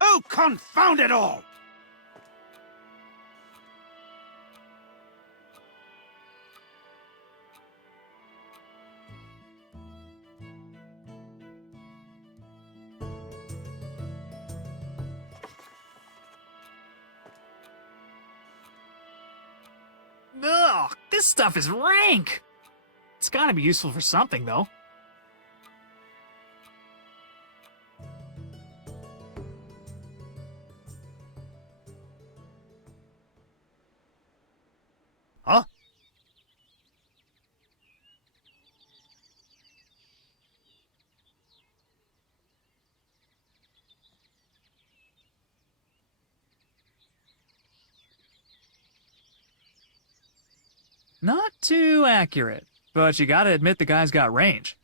Oh, confound it all! Ugh, this stuff is rank! It's gotta be useful for something, though. Huh? Not too accurate, but you gotta admit the guy's got range.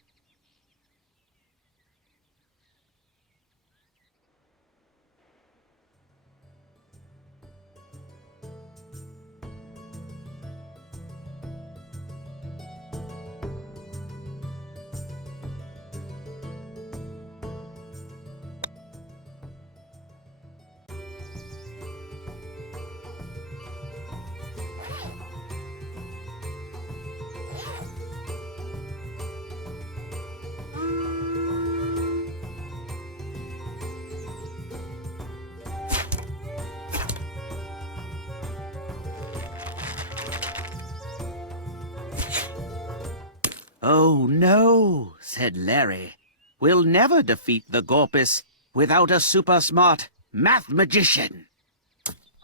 Oh, no, said Larry. We'll never defeat the Gorpus without a super-smart math magician.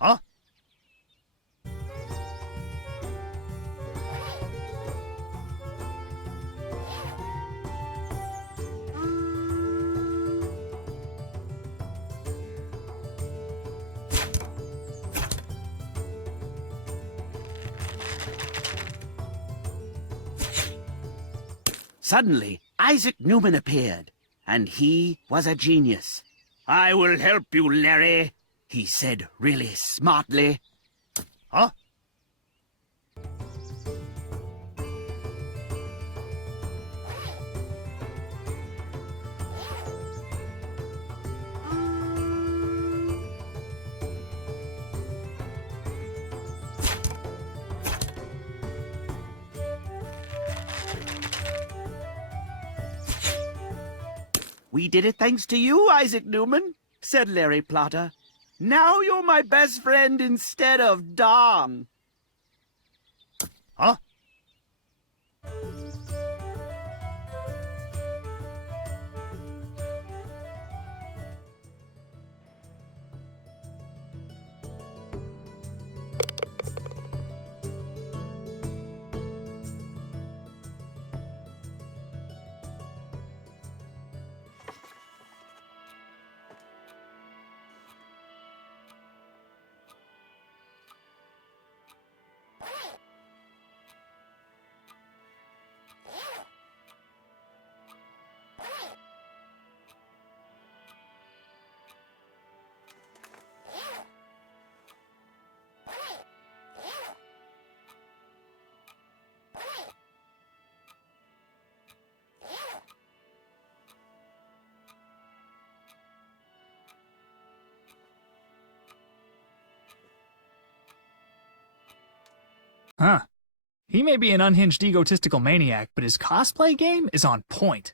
Huh? Suddenly, Isaac Newman appeared, and he was a genius. I will help you, Larry, he said really smartly. Huh? We did it thanks to you, Isaac Newman, said Larry Plotter. Now you're my best friend instead of Don. Huh? Huh. He may be an unhinged egotistical maniac, but his cosplay game is on point.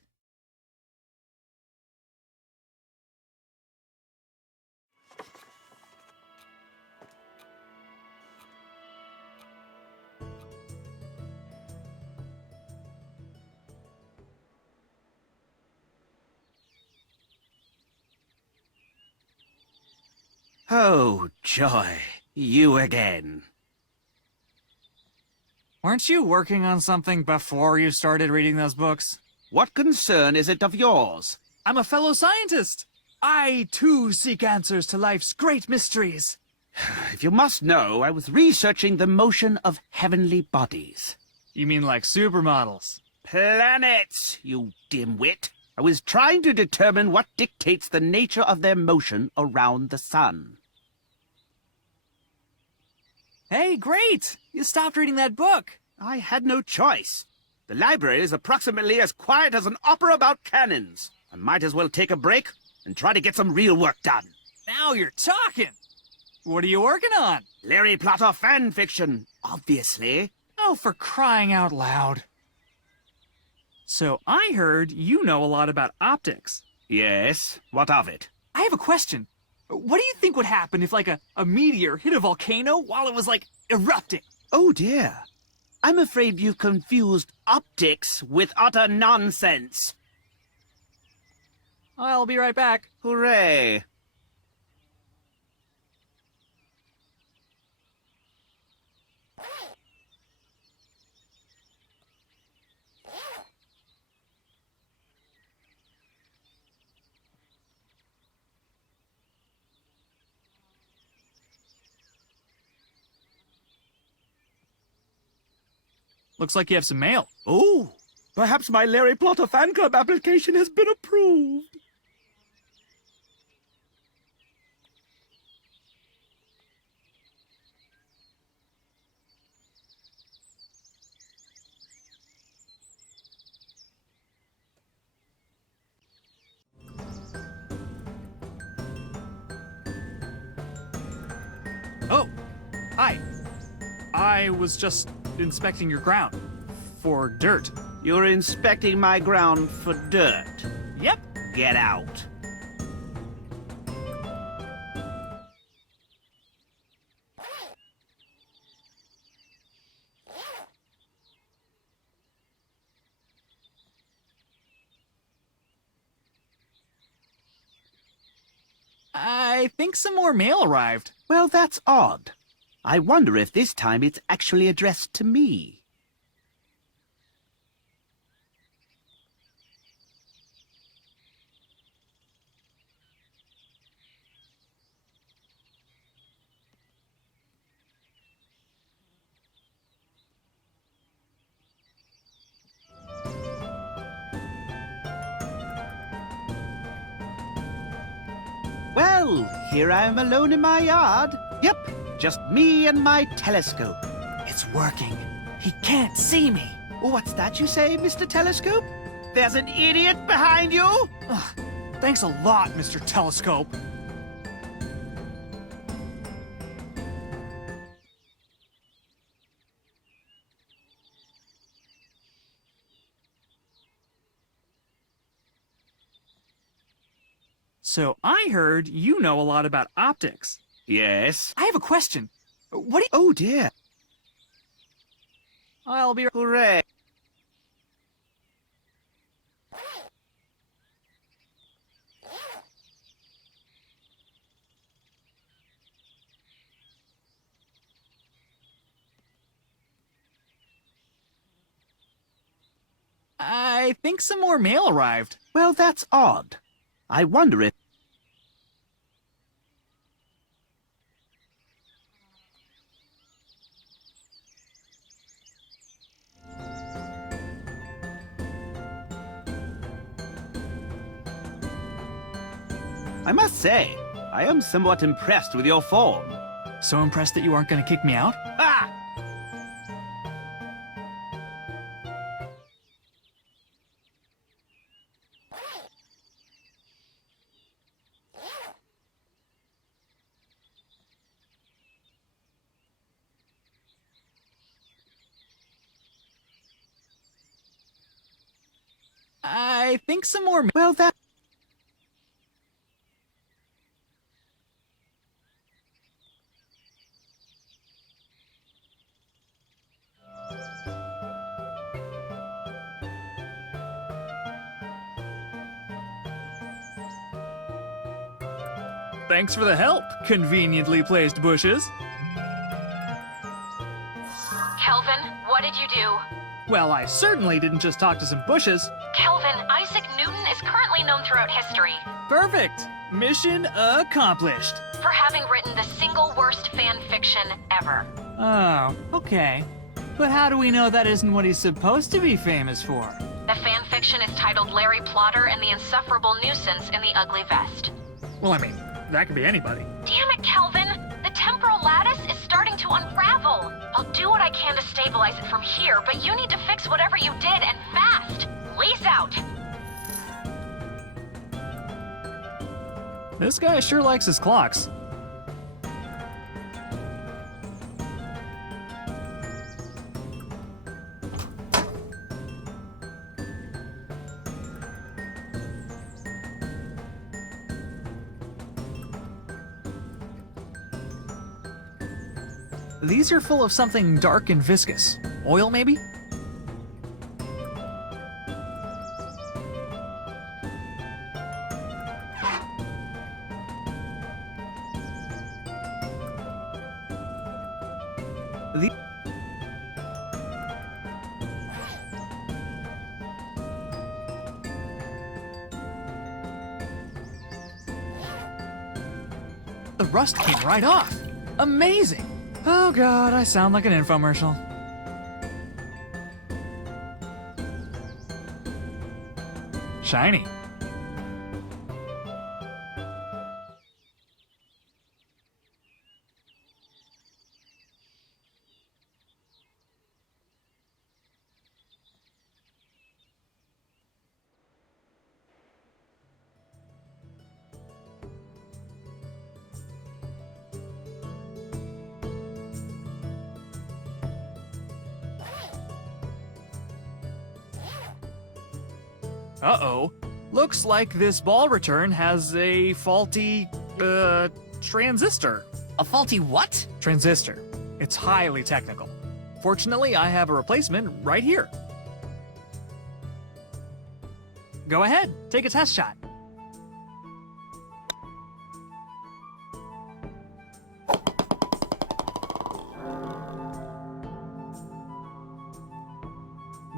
Oh, joy. You again. Weren't you working on something before you started reading those books? What concern is it of yours? I'm a fellow scientist. I, too, seek answers to life's great mysteries. If you must know, I was researching the motion of heavenly bodies. You mean like supermodels? Planets, you dimwit. I was trying to determine what dictates the nature of their motion around the sun. Hey, great! You stopped reading that book. I had no choice. The library is approximately as quiet as an opera about cannons. I might as well take a break and try to get some real work done. Now you're talking! What are you working on? Larry Plotter fan fiction, obviously. Oh, for crying out loud. So I heard you know a lot about optics. Yes, what of it? I have a question. What do you think would happen if, like, a meteor hit a volcano while it was, like, erupting? Oh, dear. I'm afraid you've confused optics with utter nonsense. I'll be right back. Hooray. Looks like you have some mail. Oh, perhaps my Larry Plotter fan club application has been approved. Oh, hi. I was just inspecting your ground for dirt. You're inspecting my ground for dirt. Yep. Get out. I think some more mail arrived. Well, that's odd. I wonder if this time it's actually addressed to me. Well, here I am alone in my yard. Yep, just me and my telescope. It's working. He can't see me. What's that you say, Mr. Telescope? There's an idiot behind you? Ugh, thanks a lot, Mr. Telescope. So I heard you know a lot about optics. Yes. I have a question. What do you... Oh, dear. I'll be... Hooray. I think some more mail arrived. Well, that's odd. I wonder if... I must say, I am somewhat impressed with your form. So impressed that you aren't going to kick me out? Ah! I think some more... Well, that... Thanks for the help, conveniently placed bushes. Kelvin, what did you do? Well, I certainly didn't just talk to some bushes. Kelvin, Isaac Newton is currently known throughout history Perfect! Mission accomplished. for having written the single worst fan fiction ever. Oh, okay. But how do we know that isn't what he's supposed to be famous for? The fan fiction is titled Larry Plotter and the Insufferable Nuisance in the Ugly Vest. Well, I mean, that could be anybody. Damn it, Kelvin! The temporal lattice is starting to unravel. I'll do what I can to stabilize it from here, but you need to fix whatever you did, and fast! Lease out! This guy sure likes his clocks. These are full of something dark and viscous. Oil, maybe? The rust came right off. Amazing! Oh god, I sound like an infomercial. Shiny. Uh-oh. Looks like this ball return has a faulty, transistor. A faulty what? Transistor. It's highly technical. Fortunately, I have a replacement right here. Go ahead, take a test shot.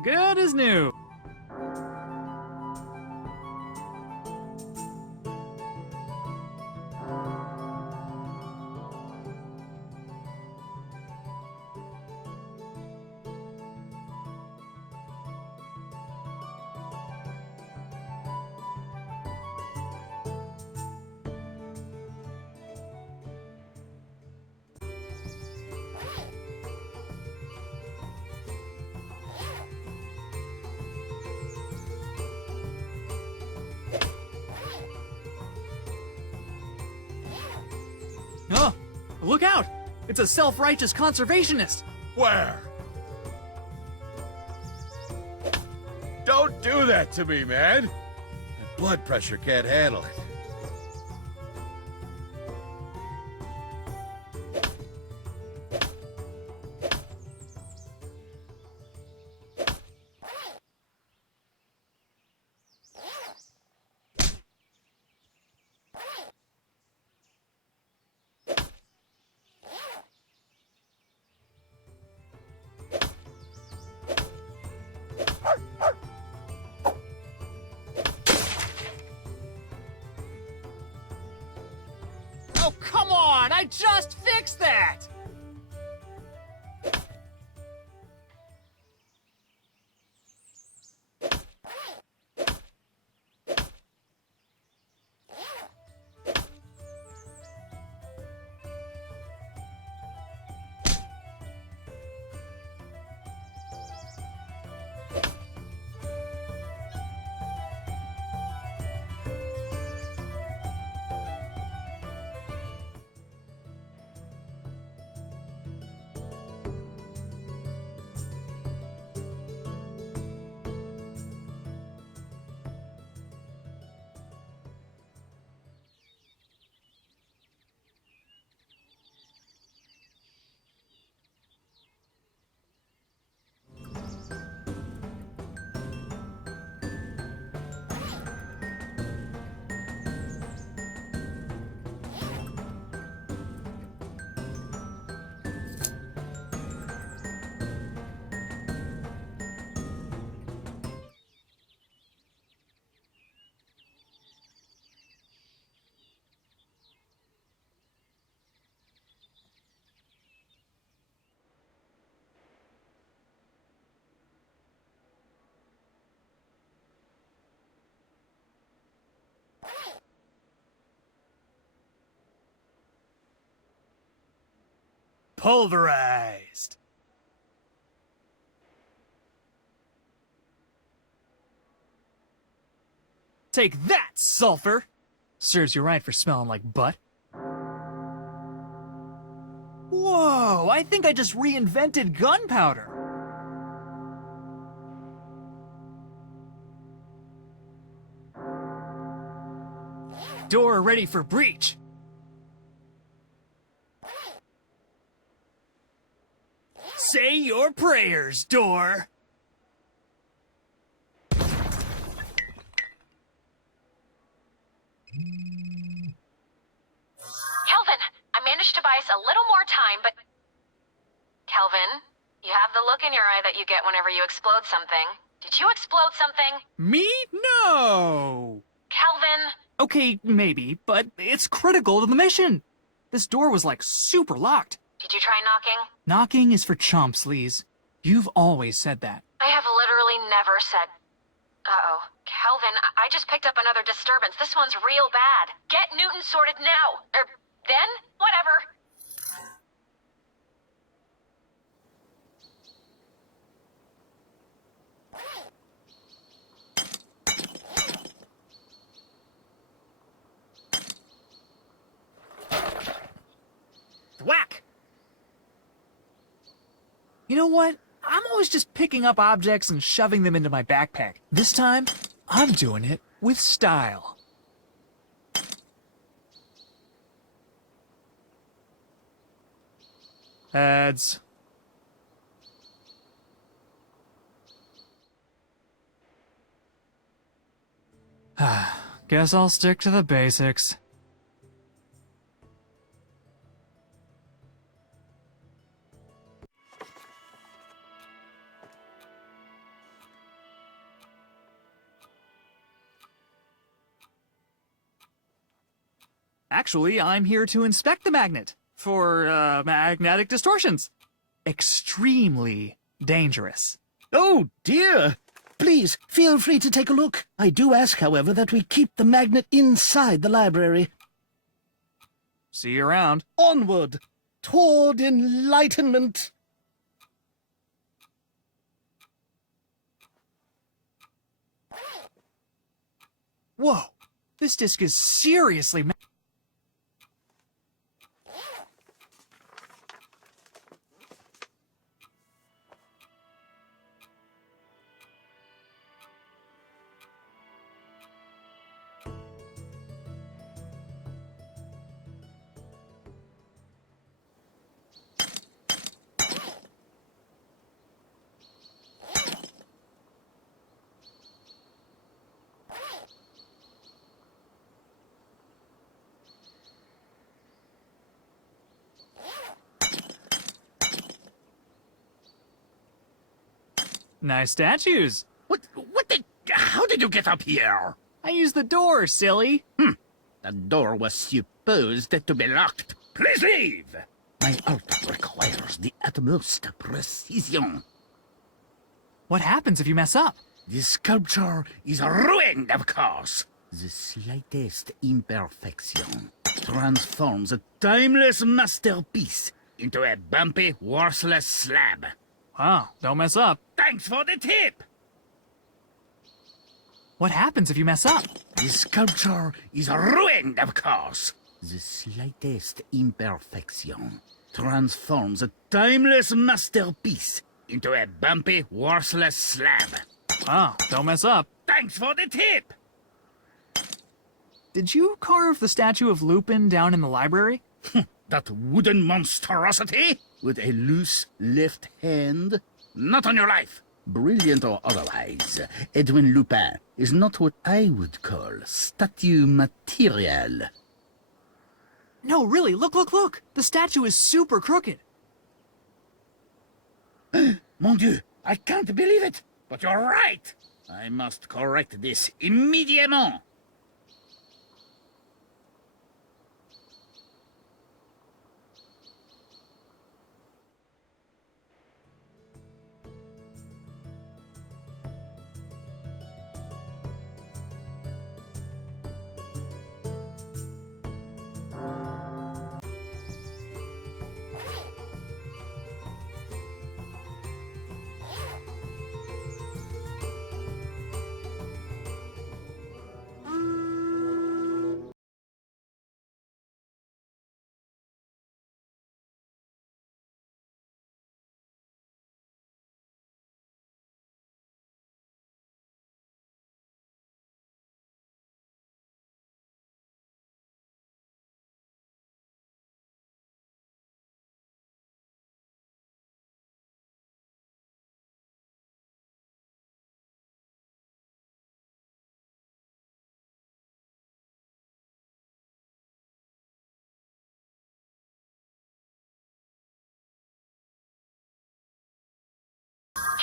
Good as new. Oh, look out! It's a self-righteous conservationist! Where? Don't do that to me, man! My blood pressure can't handle it. Oh, come on! I just fixed that! pulverized. Take that, sulfur! Serves you right for smelling like butt. Whoa, I think I just reinvented gunpowder. Door ready for breach. Say your prayers, door. Kelvin, I managed to buy us a little more time, but... Kelvin, you have the look in your eye that you get whenever you explode something. Did you explode something? Me? No! Kelvin? Okay, maybe, but it's critical to the mission. This door was like super locked. Did you try knocking? Knocking is for chumps, Lise. You've always said that. I have literally never said... Uh-oh. Kelvin, I just picked up another disturbance. This one's real bad. Get Newton sorted now. Then? Whatever. Whack! You know what? I'm always just picking up objects and shoving them into my backpack. This time, I'm doing it with style. Heads. Guess I'll stick to the basics. Actually, I'm here to inspect the magnet for magnetic distortions. Extremely dangerous. Oh, dear. Please, feel free to take a look. I do ask, however, that we keep the magnet inside the library. See you around. Onward, toward enlightenment. Whoa, this disc is seriously... Nice statues. How did you get up here? I used the door, silly. The door was supposed to be locked. Please leave! My art requires the utmost precision. What happens if you mess up? The sculpture is ruined, of course. The slightest imperfection transforms a timeless masterpiece into a bumpy, worthless slab. Wow, don't mess up. Thanks for the tip! What happens if you mess up? The sculpture is ruined, of course. The slightest imperfection transforms a timeless masterpiece into a bumpy, worthless slab. Wow, don't mess up. Thanks for the tip! Did you carve the statue of Lupin down in the library? That wooden monstrosity? With a loose left hand? Not on your life! Brilliant or otherwise, Edwin Lupin is not what I would call statue material. No, really, look! The statue is super crooked. Mon Dieu, I can't believe it! But you're right! I must correct this immediately.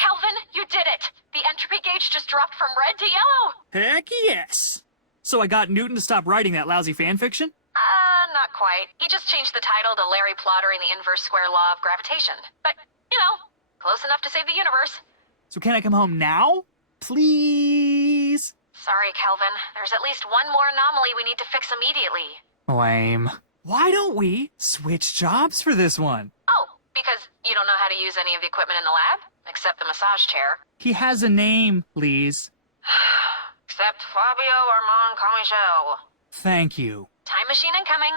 Kelvin, you did it! The entropy gauge just dropped from red to yellow! Heck yes! So I got Newton to stop writing that lousy fanfiction? Not quite. He just changed the title to Larry Plottering the Inverse Square Law of Gravitation. But, you know, close enough to save the universe. So can I come home now? Please? Sorry, Kelvin. There's at least one more anomaly we need to fix immediately. Lame. Why don't we switch jobs for this one? Oh, because you don't know how to use any of the equipment in the lab? Except the massage chair. He has a name, Lise. Except Fabio Armand Comichel. Thank you. Time machine incoming.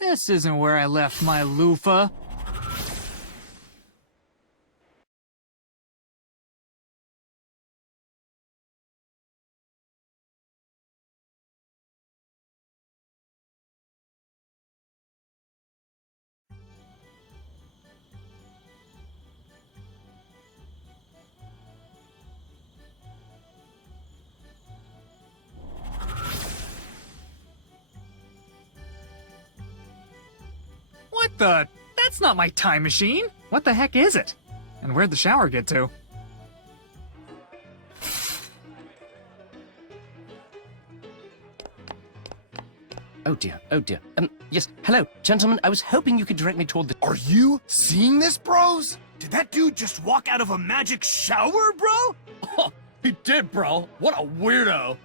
This isn't where I left my loofah. What the? That's not my time machine. What the heck is it? And where'd the shower get to? Oh dear, oh dear. Yes, hello, gentlemen. I was hoping you could direct me toward the... Are you seeing this, bros? Did that dude just walk out of a magic shower, bro? Oh, he did, bro. What a weirdo.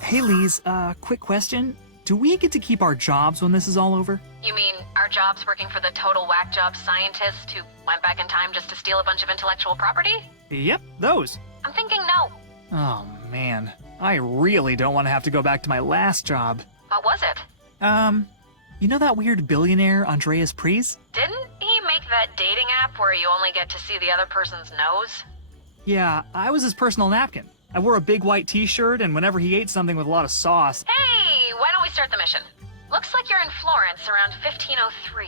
Hey, Lise, quick question. Do we get to keep our jobs when this is all over? You mean our jobs working for the total whack job scientist who went back in time just to steal a bunch of intellectual property? Yep, those. I'm thinking no. Oh, man. I really don't want to have to go back to my last job. What was it? You know that weird billionaire, Andreas Priest? Didn't he make that dating app where you only get to see the other person's nose? Yeah, I was his personal napkin. I wore a big white t-shirt, and whenever he ate something with a lot of sauce... Hey, why don't we start the mission? Looks like you're in Florence around 1503.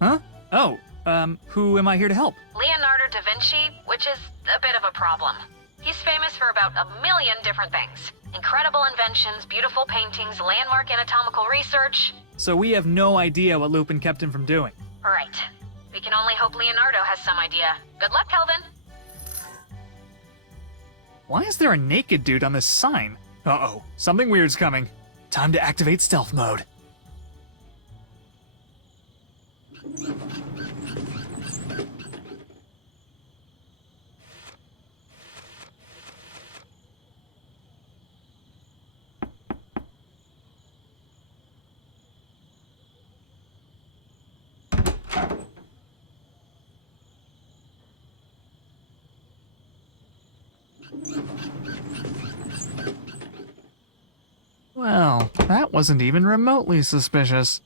Huh? Oh, who am I here to help? Leonardo da Vinci, which is a bit of a problem. He's famous for about 1 million different things. Incredible inventions, beautiful paintings, landmark anatomical research. So we have no idea what Lupin kept him from doing. Right. We can only hope Leonardo has some idea. Good luck, Kelvin. Why is there a naked dude on this sign? Uh-oh, something weird's coming. Time to activate stealth mode. Well, that wasn't even remotely suspicious.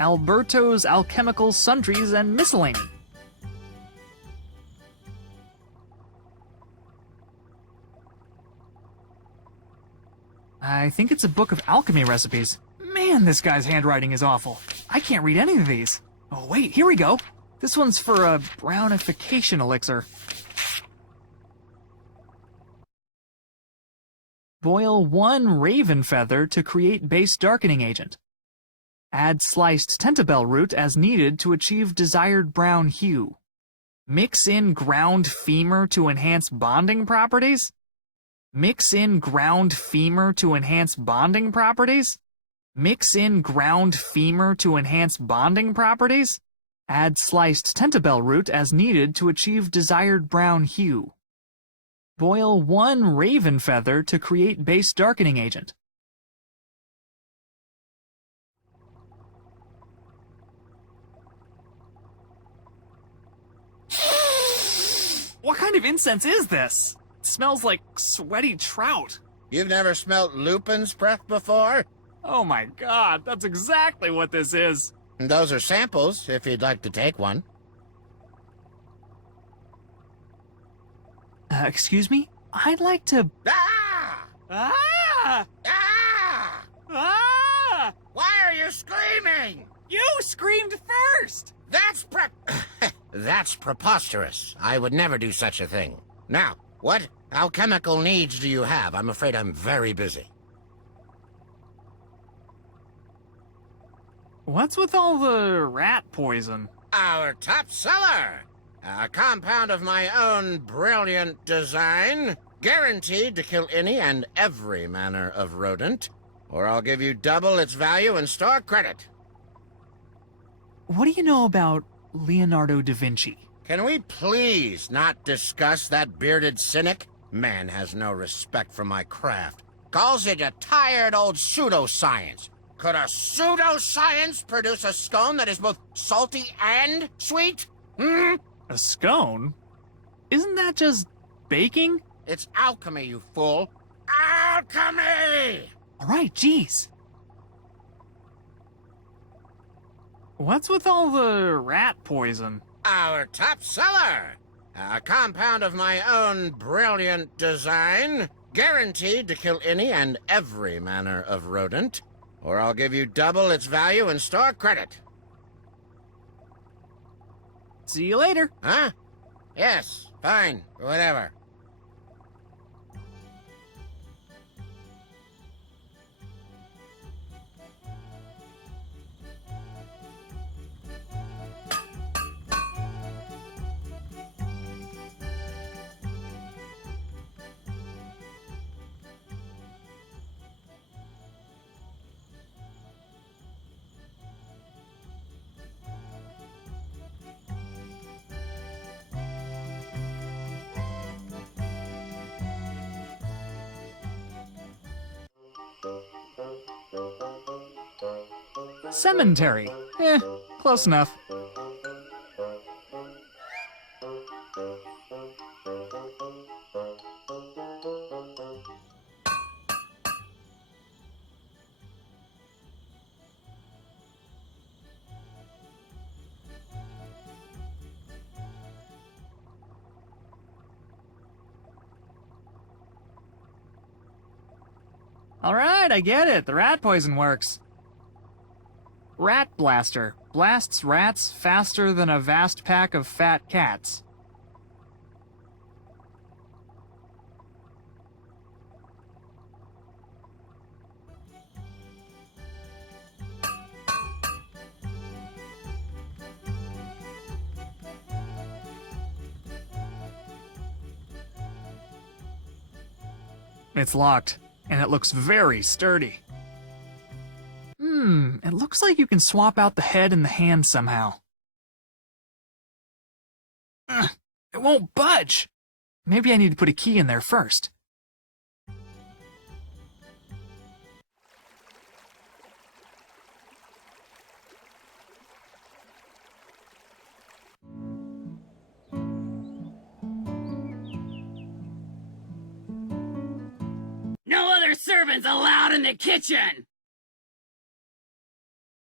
Alberto's Alchemical Sundries and Miscellany. I think it's a book of alchemy recipes. Man, this guy's handwriting is awful. I can't read any of these. Oh wait, here we go. This one's for a brownification elixir. Boil 1 raven feather to create base darkening agent. Add sliced tentabell root as needed to achieve desired brown hue. Mix in ground femur to enhance bonding properties. Mix in ground femur to enhance bonding properties. Mix in ground femur to enhance bonding properties. Add sliced tentabell root as needed to achieve desired brown hue. Boil 1 raven feather to create base darkening agent. What kind of incense is this? It smells like sweaty trout. You've never smelt Lupin's breath before? Oh my god, that's exactly what this is. Those are samples, if you'd like to take one. Excuse me? I'd like to... Ah! Ah! Ah! Ah! Why are you screaming? You screamed first! That's preposterous. I would never do such a thing. Now, what alchemical needs do you have? I'm afraid I'm very busy. What's with all the rat poison? Our top seller! A compound of my own brilliant design, guaranteed to kill any and every manner of rodent, or I'll give you double its value in store credit. What do you know about Leonardo da Vinci? Can we please not discuss that bearded cynic? Man has no respect for my craft. Calls it a tired old pseudoscience. Could a pseudoscience produce a scone that is both salty and sweet? Hmm? A scone? Isn't that just baking? It's alchemy, you fool. Alchemy! Alright, geez. What's with all the rat poison? Our top seller! A compound of my own brilliant design, guaranteed to kill any and every manner of rodent, or I'll give you double its value in store credit. See you later. Huh? Yes, fine, whatever. Cemetery. Close enough. Alright, I get it. The rat poison works. Rat Blaster. Blasts rats faster than a vast pack of fat cats. It's locked, and it looks very sturdy. It looks like you can swap out the head and the hand somehow. It won't budge. Maybe I need to put a key in there first. No other servants allowed in the kitchen!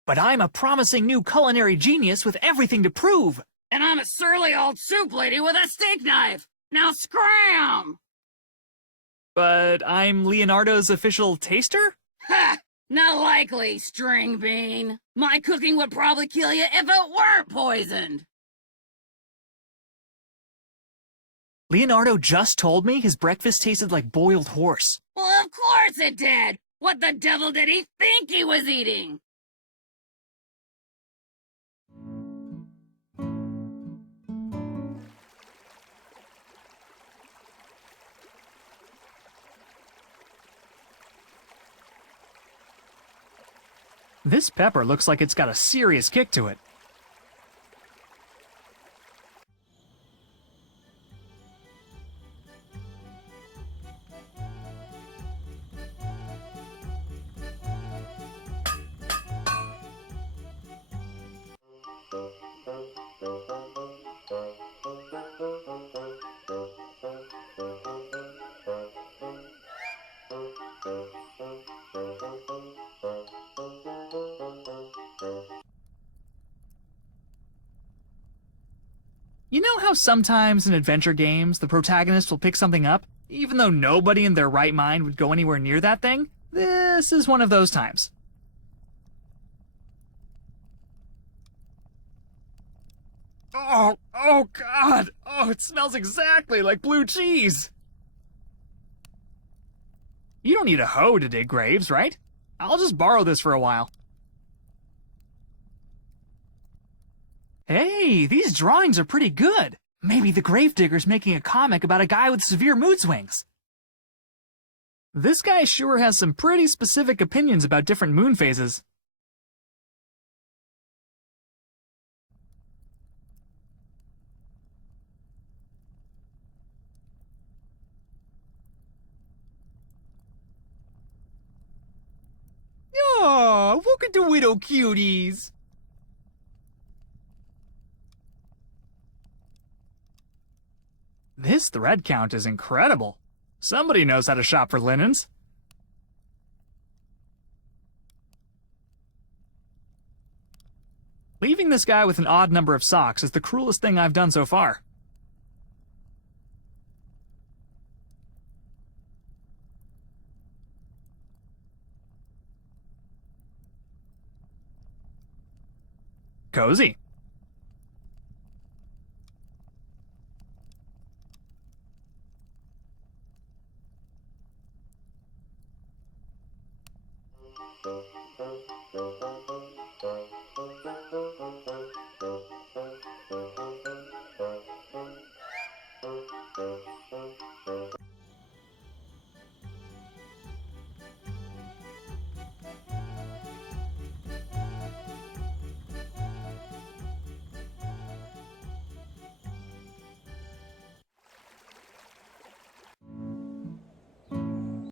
But I'm a promising new culinary genius with everything to prove. And I'm a surly old soup lady with a steak knife! Now scram! But I'm Leonardo's official taster? Ha! Not likely, string bean. My cooking would probably kill you if it weren't poisoned. Leonardo just told me his breakfast tasted like boiled horse. Well, of course it did! What the devil did he think he was eating? This pepper looks like it's got a serious kick to it. You know how sometimes in adventure games, the protagonist will pick something up, even though nobody in their right mind would go anywhere near that thing? This is one of those times. Oh, God! Oh, it smells exactly like blue cheese! You don't need a hoe to dig graves, right? I'll just borrow this for a while. Hey, these drawings are pretty good. Maybe the gravedigger's making a comic about a guy with severe mood swings. This guy sure has some pretty specific opinions about different moon phases. Oh, look at the widow cuties! This thread count is incredible. Somebody knows how to shop for linens. Leaving this guy with an odd number of socks is the cruelest thing I've done so far. Cozy.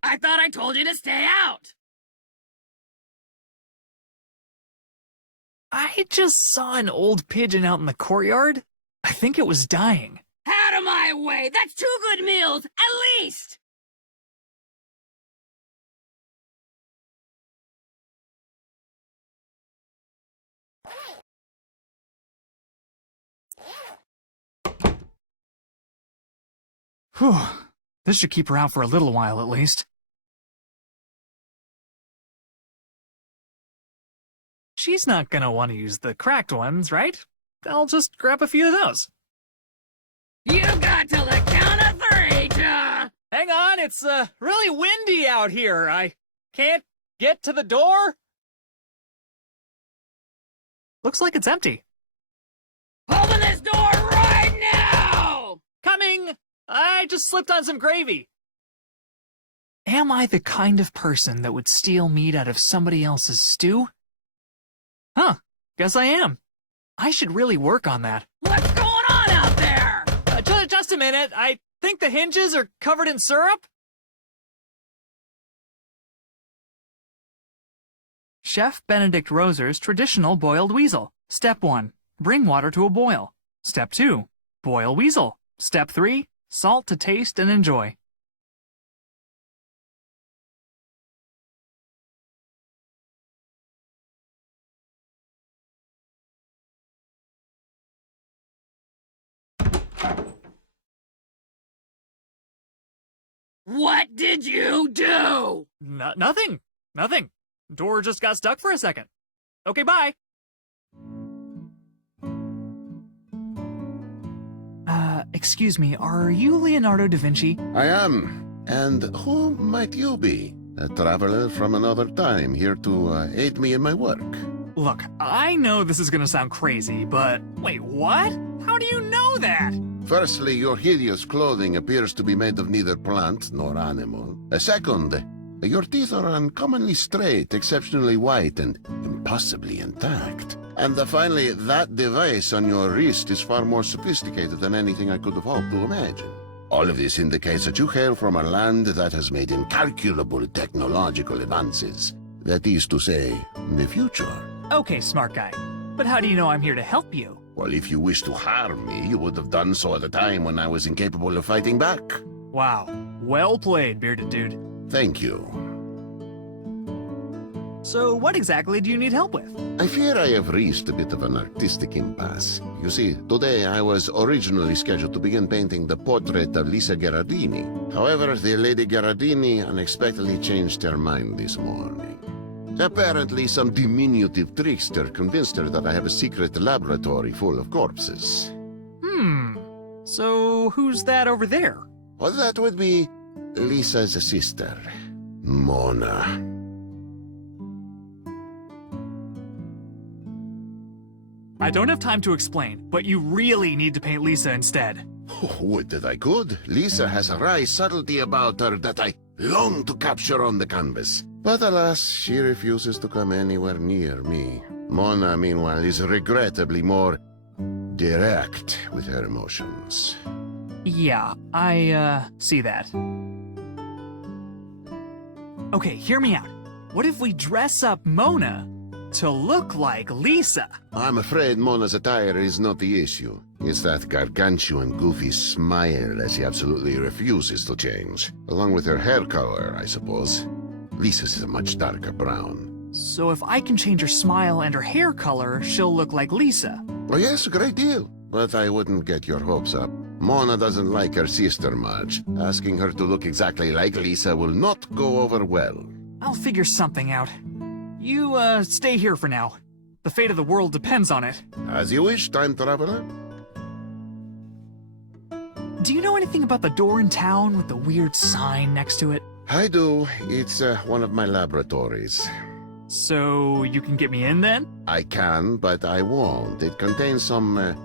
I thought I told you to stay out! I just saw an old pigeon out in the courtyard. I think it was dying. Out of my way! That's 2 good meals, at least! Whew. This should keep her out for a little while at least. She's not gonna want to use the cracked ones, right? I'll just grab a few of those. You got till the count of 3 to... Hang on, it's really windy out here. I can't get to the door. Looks like it's empty. Open this door right now! Coming! I just slipped on some gravy. Am I the kind of person that would steal meat out of somebody else's stew? Huh, guess I am. I should really work on that. What's going on out there? Just a minute, I think the hinges are covered in syrup? Chef Benedict Roser's traditional boiled weasel. Step 1, bring water to a boil. Step 2, boil weasel. Step 3, salt to taste and enjoy. What did you do? Nothing. Nothing. Door just got stuck for a second. Okay, bye. Excuse me, are you Leonardo da Vinci? I am. And who might you be? A traveler from another time here to aid me in my work. Look, I know this is gonna sound crazy, but wait, what? How do you know that? Firstly, your hideous clothing appears to be made of neither plant nor animal. Second, your teeth are uncommonly straight, exceptionally white, and impossibly intact. And finally, that device on your wrist is far more sophisticated than anything I could have hoped to imagine. All of this indicates that you hail from a land that has made incalculable technological advances. That is to say, the future. Okay, smart guy. But how do you know I'm here to help you? Well, if you wish to harm me, you would have done so at a time when I was incapable of fighting back. Wow. Well played, bearded dude. Thank you. So what exactly do you need help with? I fear I have reached a bit of an artistic impasse. You see, today I was originally scheduled to begin painting the portrait of Lisa Gherardini. However, the Lady Gherardini unexpectedly changed her mind this morning. Apparently, some diminutive trickster convinced her that I have a secret laboratory full of corpses. So, who's that over there? Well, that would be Lisa's sister, Mona. I don't have time to explain, but you really need to paint Lisa instead. Would that I could. Lisa has a wry subtlety about her that I long to capture on the canvas. But alas, she refuses to come anywhere near me. Mona, meanwhile, is regrettably more direct with her emotions. Yeah, I, see that. Okay, hear me out. What if we dress up Mona to look like Lisa? I'm afraid Mona's attire is not the issue. It's that gargantuan, goofy smile that she absolutely refuses to change. Along with her hair color, I suppose. Lisa's is a much darker brown. So if I can change her smile and her hair color, she'll look like Lisa. Oh yes, a great deal. But I wouldn't get your hopes up. Mona doesn't like her sister much. Asking her to look exactly like Lisa will not go over well. I'll figure something out. You, stay here for now. The fate of the world depends on it. As you wish, time traveler. Do you know anything about the door in town with the weird sign next to it? I do. It's one of my laboratories. So, you can get me in then? I can, but I won't. It contains some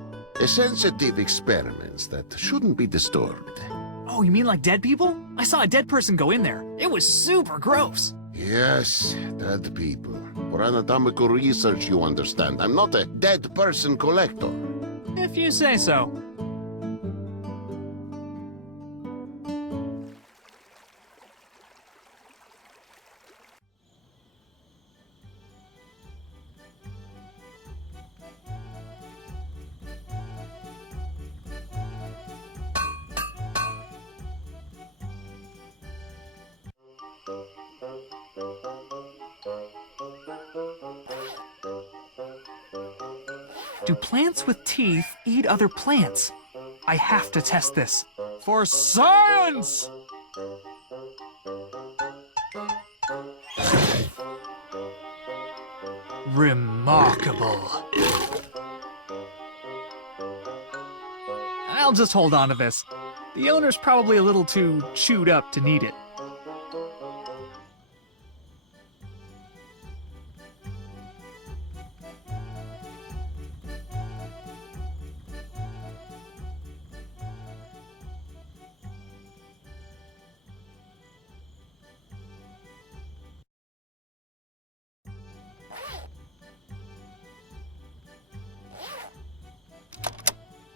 sensitive experiments that shouldn't be disturbed. Oh, you mean like dead people? I saw a dead person go in there. It was super gross. Yes, dead people. For anatomical research, you understand. I'm not a dead person collector. If you say so. Do plants with teeth eat other plants? I have to test this. For science! Remarkable. I'll just hold on to this. The owner's probably a little too chewed up to need it.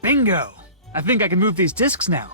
Bingo! I think I can move these discs now.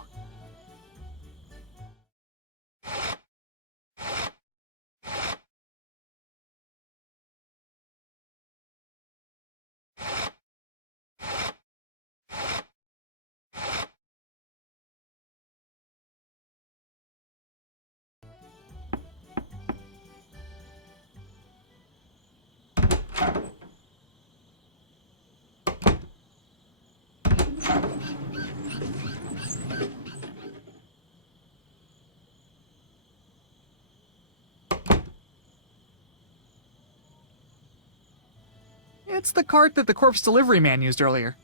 It's the cart that the corpse delivery man used earlier.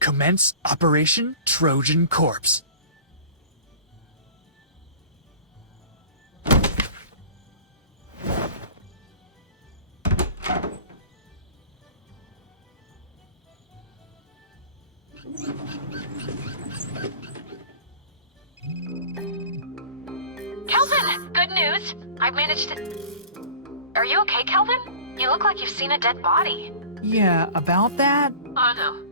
Commence Operation Trojan Corpse. Kelvin, good news. I've managed to... Are you okay, Kelvin? You look like you've seen a dead body. Yeah, about that? Oh, no.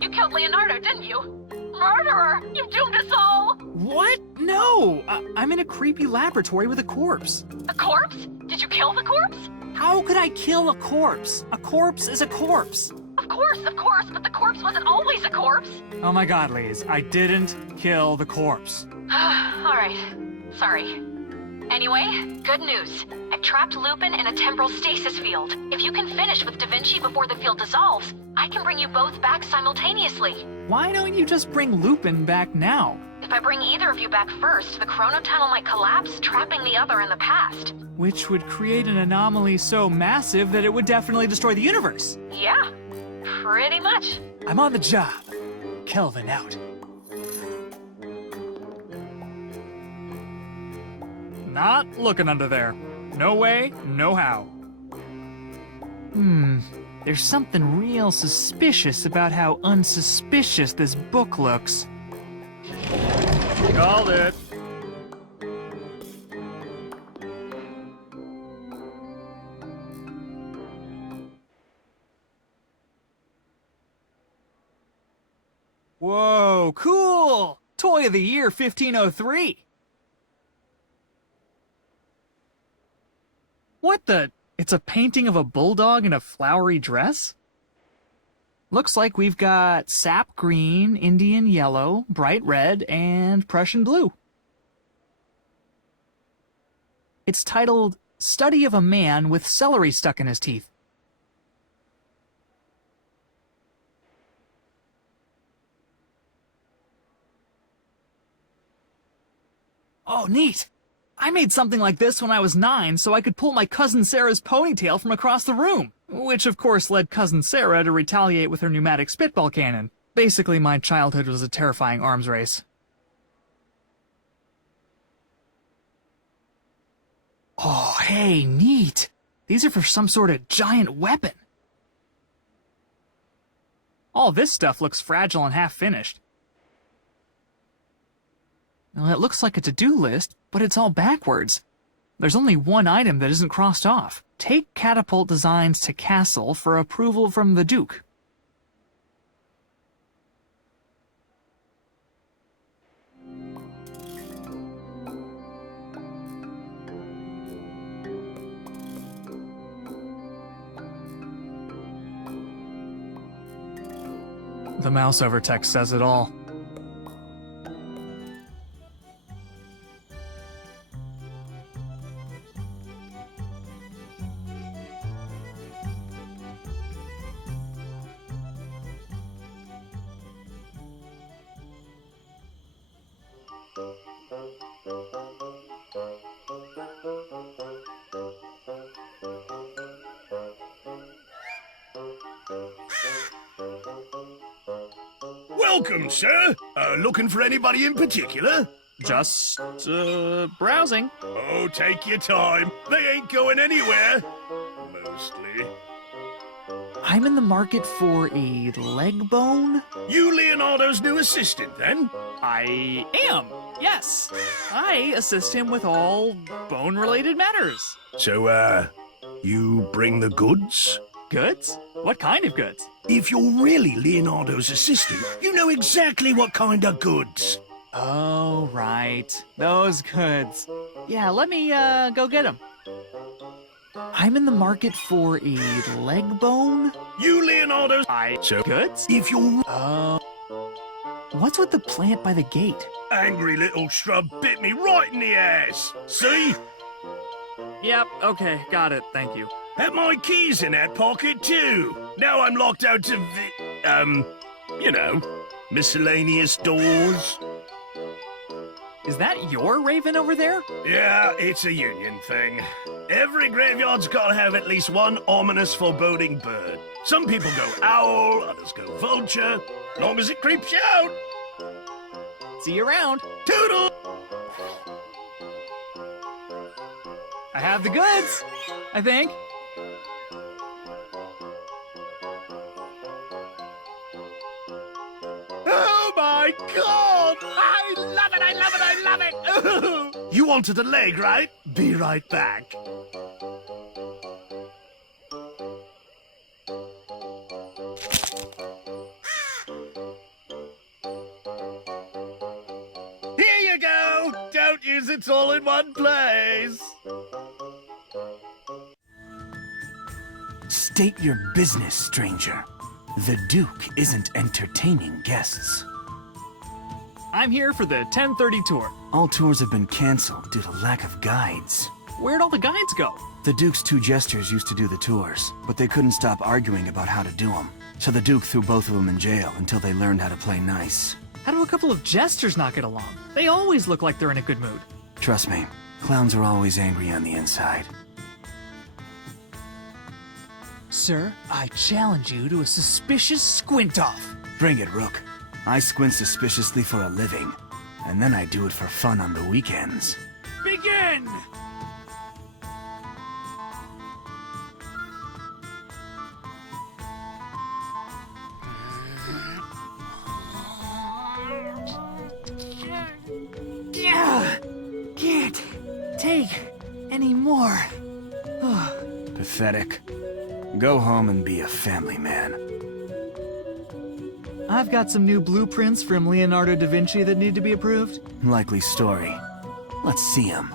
You killed Leonardo, didn't you? Murderer! You've doomed us all! What? No! I'm in a creepy laboratory with a corpse. A corpse? Did you kill the corpse? How could I kill a corpse? A corpse is a corpse. Of course, but the corpse wasn't always a corpse. Oh my god, Liz, I didn't kill the corpse. Alright. Sorry. Anyway, good news. I've trapped Lupin in a temporal stasis field. If you can finish with Da Vinci before the field dissolves, I can bring you both back simultaneously. Why don't you just bring Lupin back now? If I bring either of you back first, the chronotunnel might collapse, trapping the other in the past. Which would create an anomaly so massive that it would definitely destroy the universe. Yeah, pretty much. I'm on the job. Kelvin out. Not looking under there. No way, no how. There's something real suspicious about how unsuspicious this book looks. Called it. Whoa, cool! Toy of the Year 1503. What the? It's a painting of a bulldog in a flowery dress? Looks like we've got sap green, Indian yellow, bright red, and Prussian blue. It's titled Study of a Man with Celery Stuck in His Teeth. Oh, neat! I made something like this when I was 9 so I could pull my cousin Sarah's ponytail from across the room. Which, of course, led cousin Sarah to retaliate with her pneumatic spitball cannon. Basically, my childhood was a terrifying arms race. Oh, hey, neat! These are for some sort of giant weapon. All this stuff looks fragile and half-finished. Well, it looks like a to-do list, but it's all backwards. There's only one item that isn't crossed off. Take catapult designs to castle for approval from the Duke. The mouse over text says it all. Welcome, sir. Looking for anybody in particular? Just, browsing. Oh, take your time. They ain't going anywhere. Mostly. I'm in the market for a leg bone. You Leonardo's new assistant, then? I am, yes. I assist him with all bone-related matters. So, you bring the goods? Goods? What kind of goods? If you're really Leonardo's assistant, you know exactly what kind of goods. Oh, right. Those goods. Yeah, let me, go get them. I'm in the market for a leg bone. You Leonardo's... So goods? If you're... What's with the plant by the gate? Angry little shrub bit me right in the ass. See? Yep, okay, got it, thank you. Had my keys in that pocket, too. Now I'm locked out to you know, miscellaneous doors. Is that your raven over there? Yeah, it's a union thing. Every graveyard's gotta have at least one ominous, foreboding bird. Some people go owl, others go vulture. Long as it creeps you out. See you around. Toodle! I have the goods, I think. Oh my God! I love it, I love it, I love it! You wanted a leg, right? Be right back. Here you go! Don't use it all in one place! State your business, stranger. The Duke isn't entertaining guests. I'm here for the 10:30 tour. All tours have been canceled due to lack of guides. Where'd all the guides go? The Duke's two jesters used to do the tours, but they couldn't stop arguing about how to do them. So the Duke threw both of them in jail until they learned how to play nice. How do a couple of jesters not get along? They always look like they're in a good mood. Trust me, clowns are always angry on the inside. Sir, I challenge you to a suspicious squint-off. Bring it, Rook. I squint suspiciously for a living, and then I do it for fun on the weekends. Begin! Can't take any more. Pathetic. Go home and be a family man. I've got some new blueprints from Leonardo da Vinci that need to be approved. Likely story. Let's see him.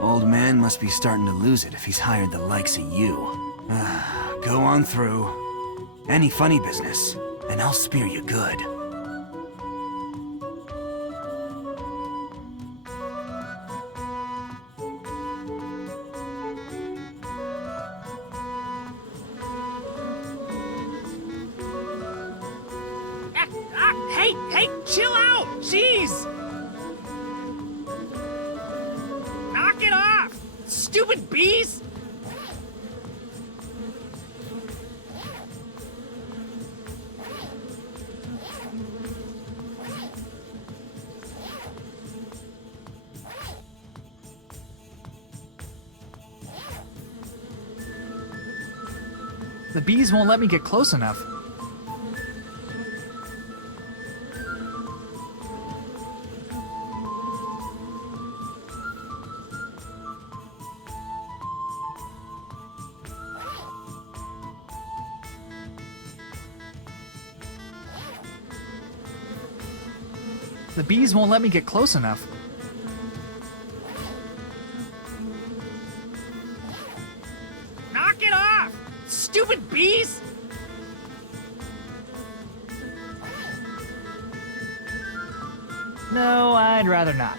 Old man must be starting to lose it if he's hired the likes of you. Go on through. Any funny business, and I'll spear you good. Hey, chill out! Jeez! Knock it off! Stupid bees! The bees won't let me get close enough. The bees won't let me get close enough. Knock it off! Stupid bees! No, I'd rather not.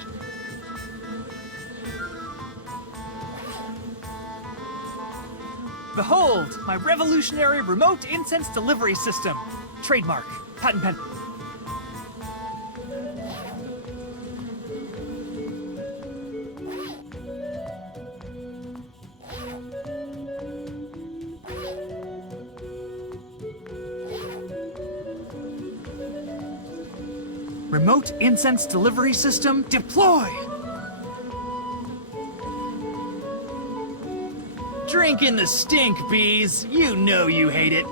Behold, my revolutionary remote incense delivery system. Trademark. Patent pen. Remote incense delivery system deploy! Drink in the stink, bees. You know you hate it.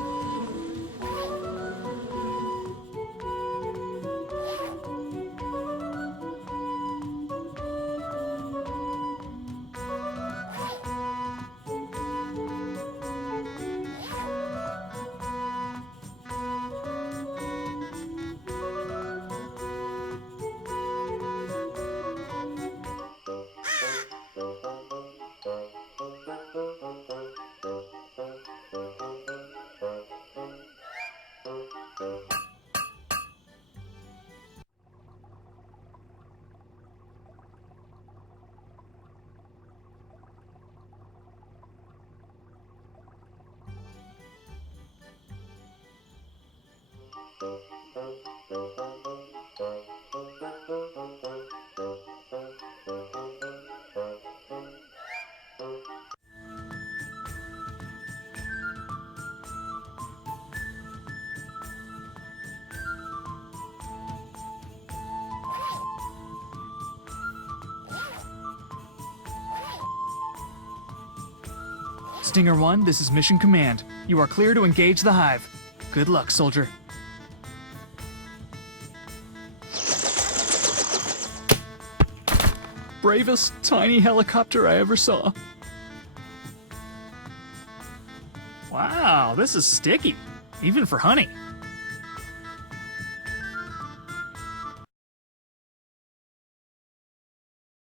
Stinger 1, this is Mission Command. You are clear to engage the hive. Good luck, soldier. Bravest tiny helicopter I ever saw. Wow, this is sticky, even for honey.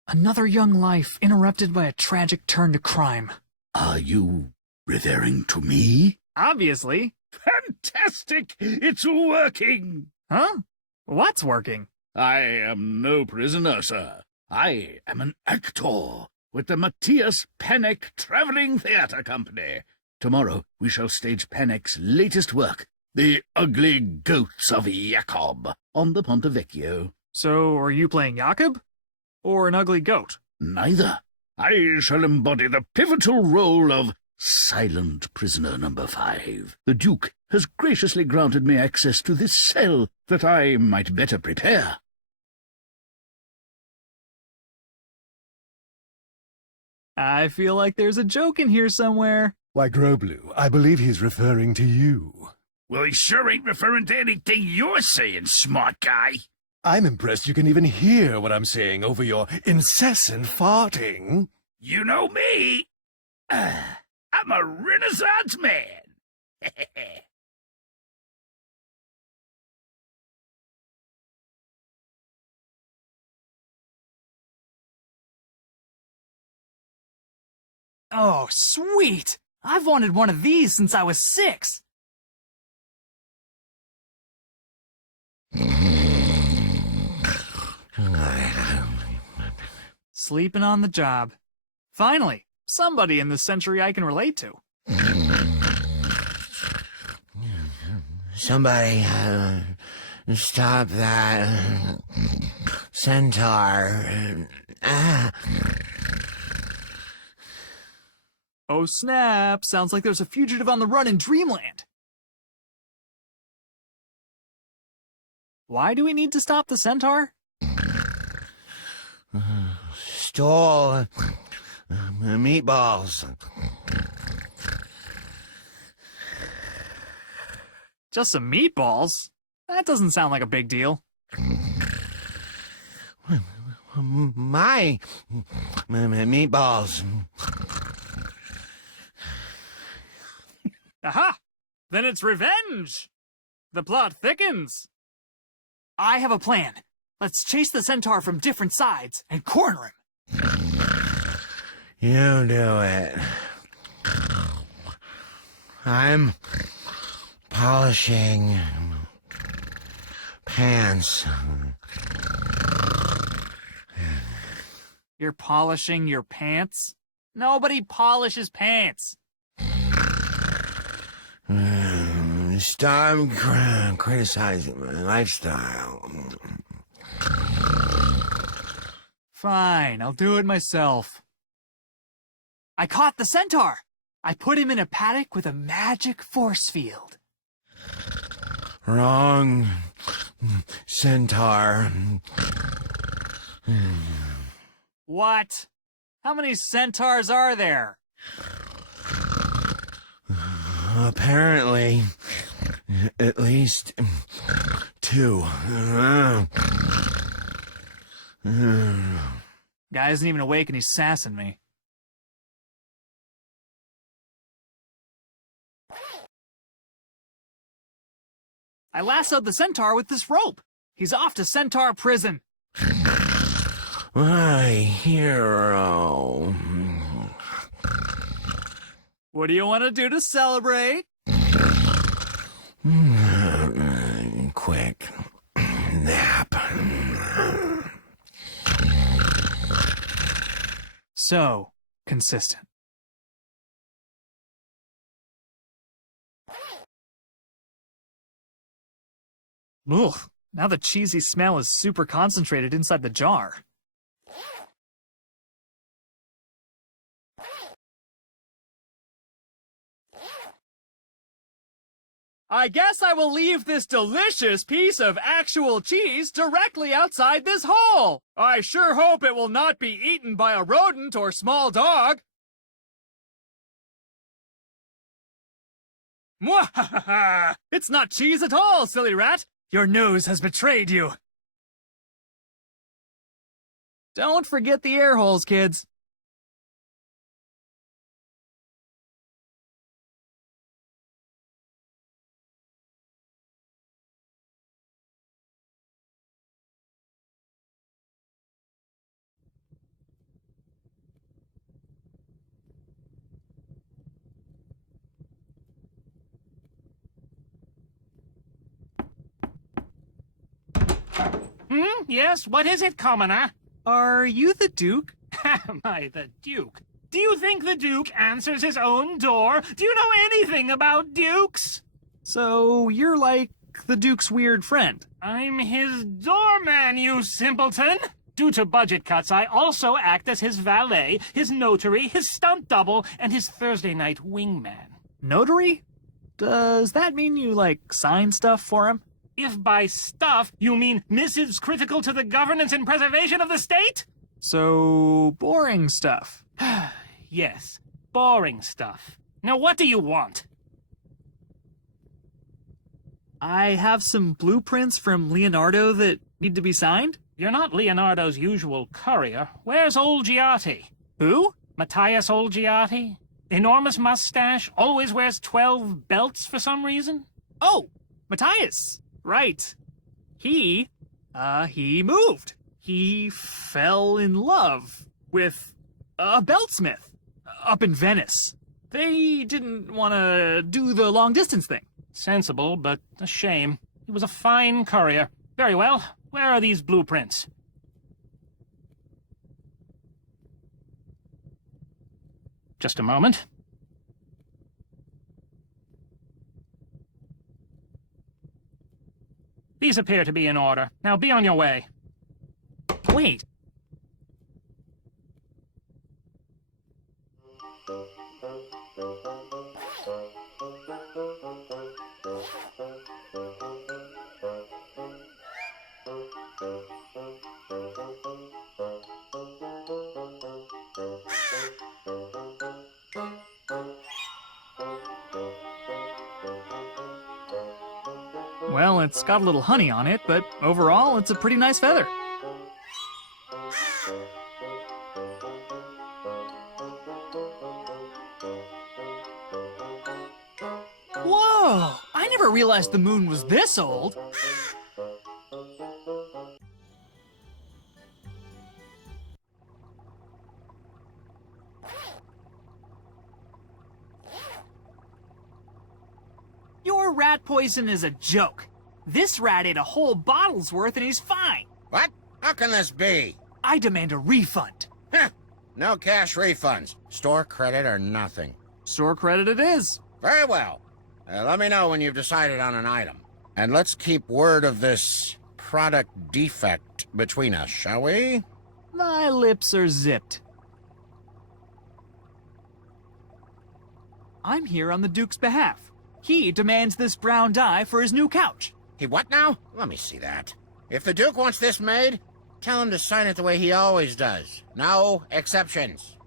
Another young life interrupted by a tragic turn to crime. Are you referring to me? Obviously. Fantastic! It's working! Huh? What's working? I am no prisoner, sir. I am an actor with the Matthias Pennock Traveling Theatre Company. Tomorrow we shall stage Pennock's latest work, The ugly goats of Jacob on the Ponte Vecchio. So, are you playing Jacob? Or an ugly goat? Neither. I shall embody the pivotal role of silent prisoner number 5. The Duke has graciously granted me access to this cell that I might better prepare. I feel like there's a joke in here somewhere. Why, Groblu, I believe he's referring to you. Well, he sure ain't referring to anything you're saying, smart guy. I'm impressed you can even hear what I'm saying over your incessant farting. You know me. I'm a Renaissance man. Oh, sweet! I've wanted one of these since I was 6. Sleeping on the job. Finally, somebody in this century I can relate to. Somebody, stop that centaur. Oh snap, sounds like there's a fugitive on the run in Dreamland. Why do we need to stop the centaur? Stole meatballs. Just some meatballs? That doesn't sound like a big deal. My meatballs. Aha! Then it's revenge! The plot thickens. I have a plan. Let's chase the centaur from different sides and corner him. You do it. I'm polishing pants. You're polishing your pants? Nobody polishes pants. Stop criticizing my lifestyle. Fine, I'll do it myself. I caught the centaur! I put him in a paddock with a magic force field. Wrong centaur. What? How many centaurs are there? Apparently, at least 2. Guy isn't even awake and he's sassing me. I lassoed the centaur with this rope. He's off to centaur prison. My hero. What do you want to do to celebrate? Quick nap. So consistent. Ugh, now the cheesy smell is super concentrated inside the jar. I guess I will leave this delicious piece of actual cheese directly outside this hole. I sure hope it will not be eaten by a rodent or small dog. Mwahaha! It's not cheese at all, silly rat. Your nose has betrayed you. Don't forget the air holes, kids. Yes, what is it, commoner? Are you the Duke? Am I the Duke? Do you think the Duke answers his own door? Do you know anything about dukes? So you're like the Duke's weird friend. I'm his doorman, you simpleton! Due to budget cuts, I also act as his valet, his notary, his stunt double, and his Thursday night wingman. Notary? Does that mean you, like, sign stuff for him? If by stuff you mean missives critical to the governance and preservation of the state? So, boring stuff. Yes, boring stuff. Now what do you want? I have some blueprints from Leonardo that need to be signed. You're not Leonardo's usual courier. Where's Olgiati? Who? Matthias Olgiati? Enormous mustache, always wears 12 belts for some reason? Oh, Matthias. Right. He moved. He fell in love with a beltsmith up in Venice. They didn't want to do the long-distance thing. Sensible, but a shame. He was a fine courier. Very well. Where are these blueprints? Just a moment. These appear to be in order. Now be on your way. Wait. Well, it's got a little honey on it, but overall, it's a pretty nice feather. Whoa! I never realized the moon was this old. Your rat poison is a joke. This rat ate a whole bottle's worth and he's fine. What? How can this be? I demand a refund. No cash refunds. Store credit or nothing. Store credit it is. Very well. Let me know when you've decided on an item. And let's keep word of this product defect between us, shall we? My lips are zipped. I'm here on the Duke's behalf. He demands this brown dye for his new couch. He what now? Let me see that. If the Duke wants this made, tell him to sign it the way he always does. No exceptions.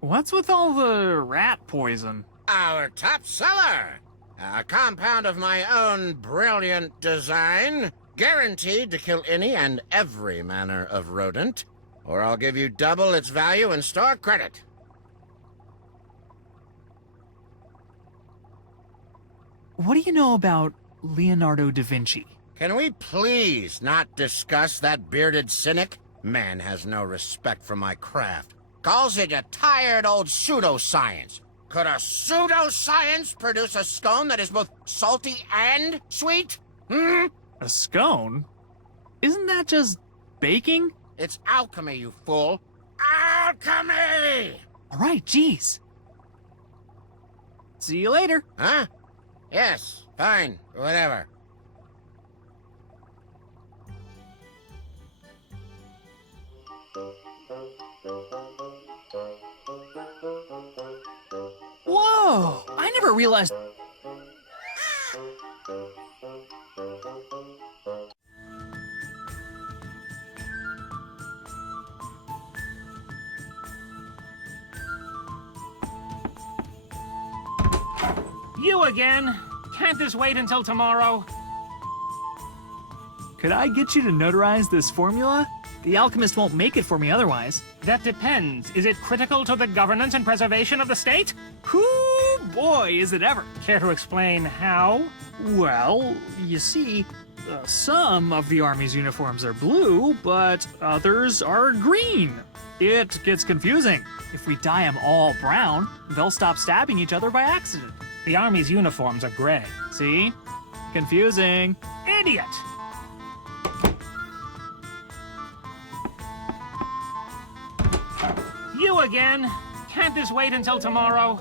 What's with all the rat poison? Our top seller! A compound of my own brilliant design, guaranteed to kill any and every manner of rodent, or I'll give you double its value in store credit. What do you know about Leonardo da Vinci? Can we please not discuss that bearded cynic? Man has no respect for my craft. Calls it a tired old pseudoscience. Could a pseudoscience produce a scone that is both salty and sweet? A scone? Isn't that just baking? It's alchemy, you fool. Alchemy! All right, geez. See you later. Huh? Yes, fine, whatever. Whoa! I never realized... You again? Can't this wait until tomorrow? Could I get you to notarize this formula? The alchemist won't make it for me otherwise. That depends. Is it critical to the governance and preservation of the state? Whoo, boy, is it ever. Care to explain how? Well, you see, some of the Army's uniforms are blue, but others are green. It gets confusing. If we dye them all brown, they'll stop stabbing each other by accident. The Army's uniforms are gray. See? Confusing. Idiot! You again? Can't this wait until tomorrow?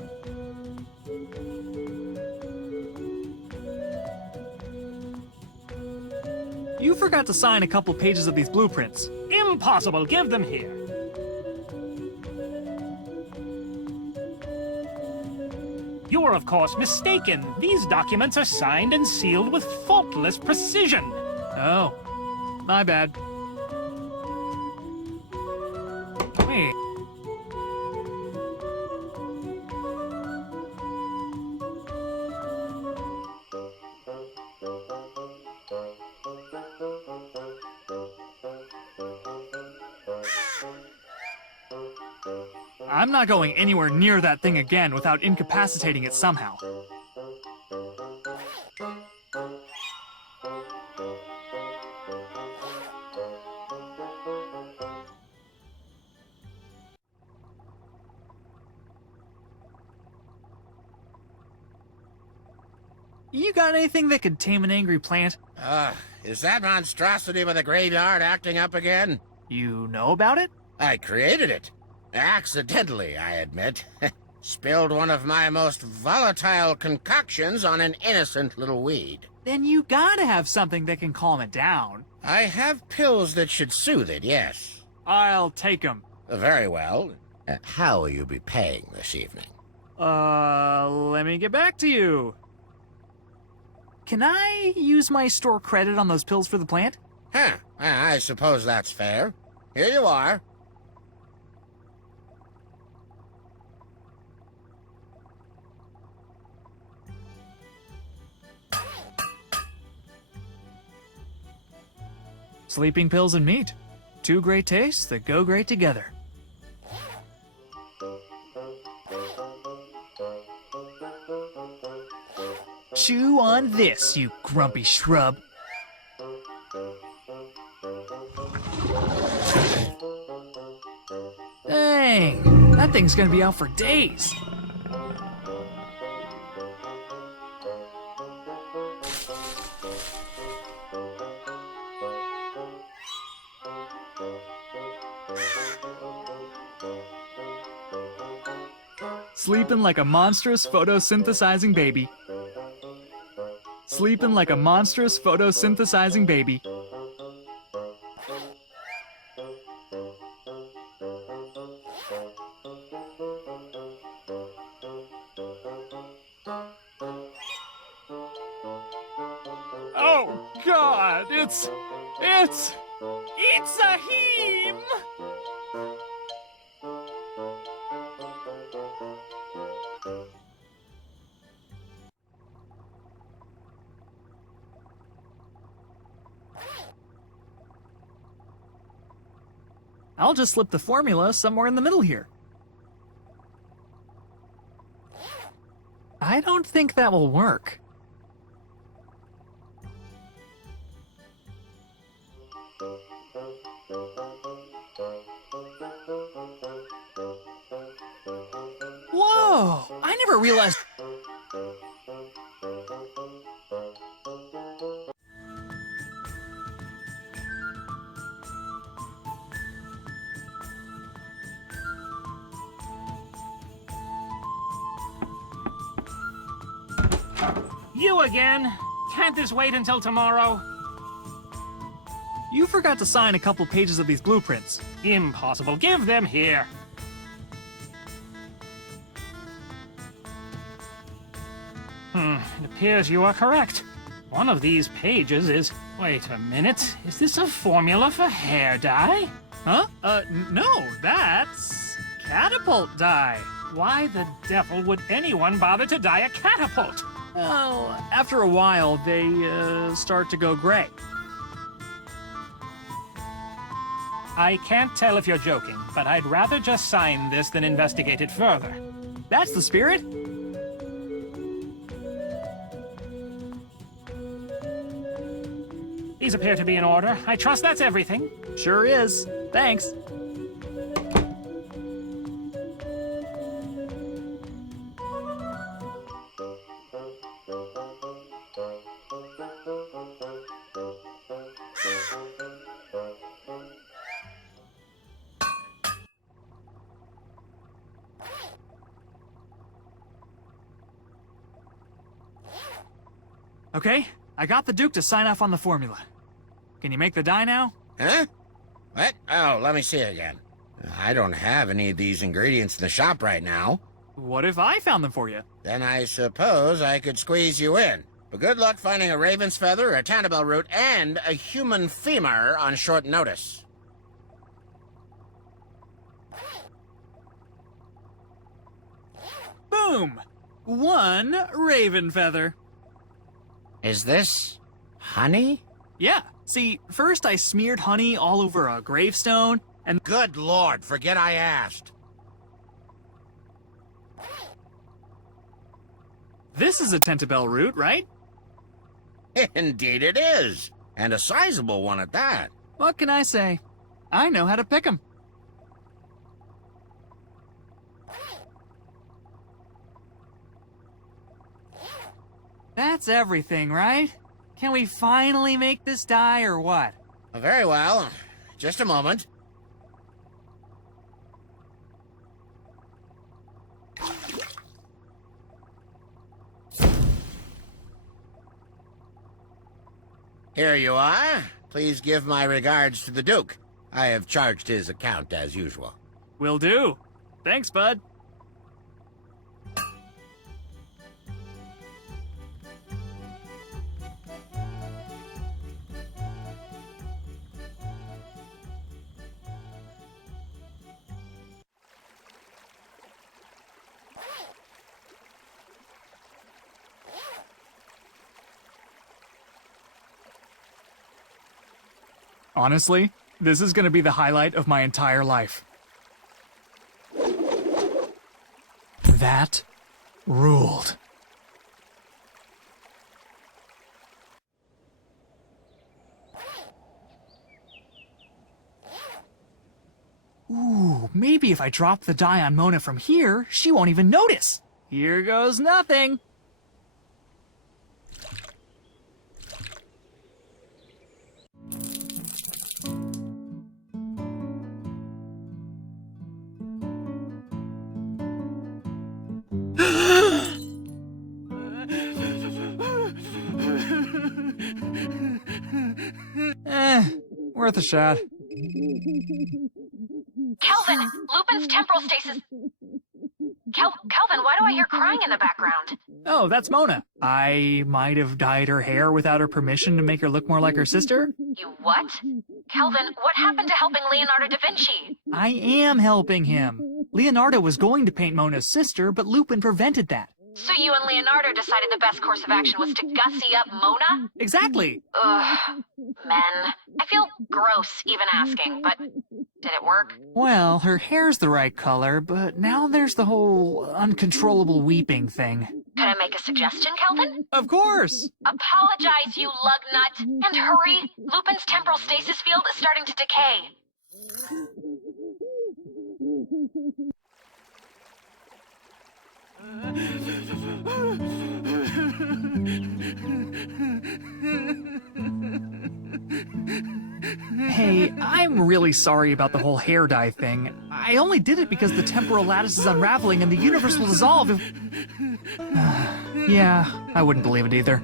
You forgot to sign a couple pages of these blueprints. Impossible! Give them here. You are, of course, mistaken. These documents are signed and sealed with faultless precision. Oh, my bad. Wait. I'm not going anywhere near that thing again without incapacitating it somehow. You got anything that could tame an angry plant? Is that monstrosity with a graveyard acting up again? You know about it? I created it. Accidentally, I admit. Spilled one of my most volatile concoctions on an innocent little weed. Then you gotta have something that can calm it down. I have pills that should soothe it, yes. I'll take them. Very well. How will you be paying this evening? Let me get back to you. Can I use my store credit on those pills for the plant? Huh. I suppose that's fair. Here you are. Sleeping pills and meat. Two great tastes that go great together. Chew on this, you grumpy shrub. Dang, that thing's gonna be out for days. Sleeping like a monstrous photosynthesizing baby. Sleeping like a monstrous photosynthesizing baby. Oh God, it's a heme! I'll just slip the formula somewhere in the middle here. I don't think that will work. Whoa! I never realized... You again? Can't this wait until tomorrow? You forgot to sign a couple pages of these blueprints. Impossible. Give them here. It appears you are correct. One of these pages is... Wait a minute. Is this a formula for hair dye? Huh? No, that's... catapult dye. Why the devil would anyone bother to dye a catapult? Well, after a while, they, start to go gray. I can't tell if you're joking, but I'd rather just sign this than investigate it further. That's the spirit. These appear to be in order. I trust that's everything. Sure is. Thanks. Okay, I got the Duke to sign off on the formula. Can you make the die now? Huh? What? Oh, let me see again. I don't have any of these ingredients in the shop right now. What if I found them for you? Then I suppose I could squeeze you in. But good luck finding a raven's feather, a tannabelle root, and a human femur on short notice. Boom! 1 raven feather. Is this honey? Yeah. See, first I smeared honey all over a gravestone, and— Good Lord, forget I asked. This is a tannabelle root, right? Indeed it is. And a sizable one at that. What can I say? I know how to pick 'em. That's everything, right? Can we finally make this die, or what? Very well. Just a moment. Here you are. Please give my regards to the Duke. I have charged his account as usual. Will do. Thanks, bud. Honestly, this is going to be the highlight of my entire life. That ruled. Ooh, maybe if I drop the die on Mona from here, she won't even notice. Here goes nothing. Worth a shot. Kelvin, Lupin's temporal stasis. Kelvin, why do I hear crying in the background? Oh, that's Mona. I might have dyed her hair without her permission to make her look more like her sister. You what? Kelvin, what happened to helping Leonardo da Vinci? I am helping him. Leonardo was going to paint Mona's sister, but Lupin prevented that. So you and Leonardo decided the best course of action was to gussy up Mona? Exactly. Ugh, men. I feel gross even asking, but did it work? Well, her hair's the right color, but now there's the whole uncontrollable weeping thing. Could I make a suggestion, Kelvin? Of course! Apologize, you lug nut, and hurry! Lupin's temporal stasis field is starting to decay. Hey, I'm really sorry about the whole hair dye thing. I only did it because the temporal lattice is unraveling and the universe will dissolve if... Yeah, I wouldn't believe it either.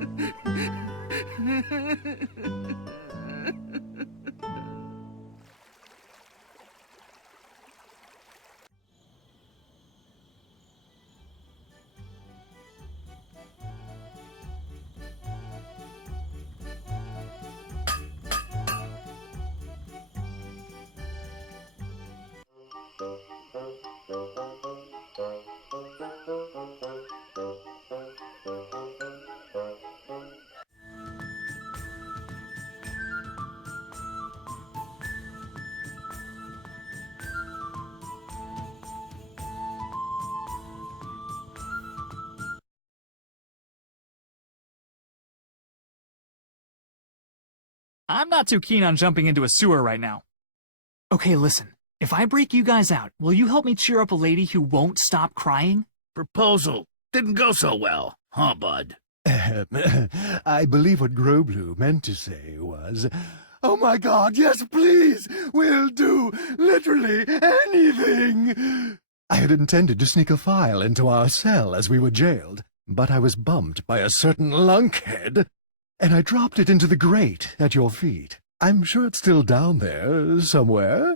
I'm not too keen on jumping into a sewer right now. Okay, listen. If I break you guys out, will you help me cheer up a lady who won't stop crying? Proposal. Didn't go so well, huh, bud? I believe what Groblu meant to say was, "Oh my God, yes, please! We'll do literally anything!" I had intended to sneak a file into our cell as we were jailed, but I was bumped by a certain lunkhead. and I dropped it into the grate at your feet. I'm sure it's still down there somewhere.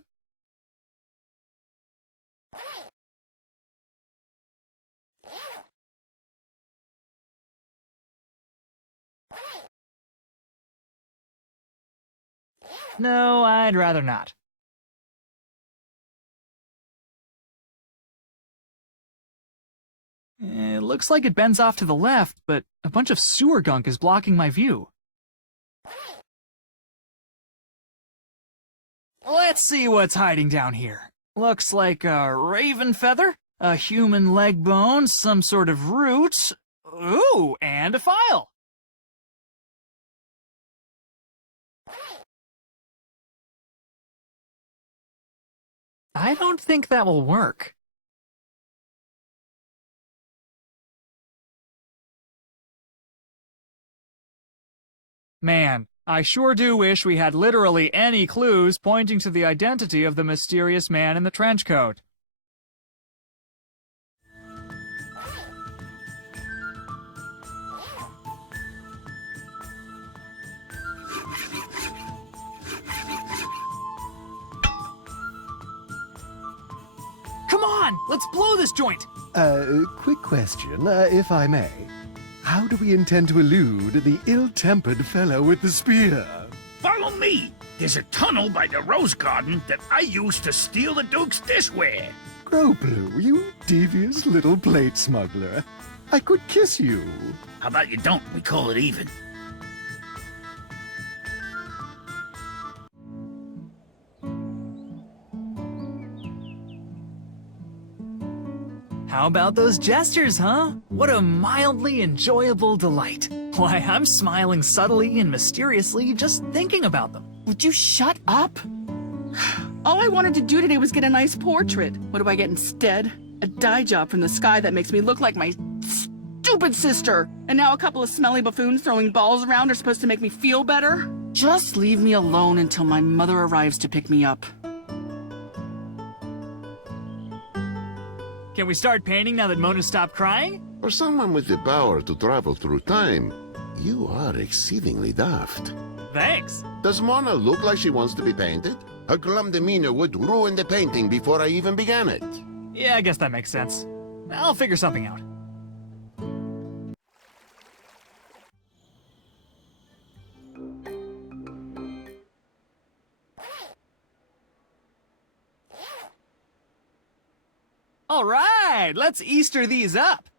No, I'd rather not. It looks like it bends off to the left, but a bunch of sewer gunk is blocking my view. Let's see what's hiding down here. Looks like a raven feather, a human leg bone, some sort of root. Ooh, and a file. I don't think that will work. Man, I sure do wish we had literally any clues pointing to the identity of the mysterious man in the trench coat. Come on, let's blow this joint! Quick question, if I may. How do we intend to elude the ill-tempered fellow with the spear? Follow me! There's a tunnel by the rose garden that I used to steal the Duke's dishware. Groblu, you devious little plate smuggler. I could kiss you. How about you don't? We call it even. How about those gestures, huh? What a mildly enjoyable delight. Why, I'm smiling subtly and mysteriously just thinking about them. Would you shut up? All I wanted to do today was get a nice portrait. What do I get instead? A dye job from the sky that makes me look like my stupid sister. And now a couple of smelly buffoons throwing balls around are supposed to make me feel better? Just leave me alone until my mother arrives to pick me up. Can we start painting now that Mona's stopped crying? For someone with the power to travel through time, you are exceedingly daft. Thanks. Does Mona look like she wants to be painted? Her glum demeanor would ruin the painting before I even began it. Yeah, I guess that makes sense. I'll figure something out. All right, let's Easter these up.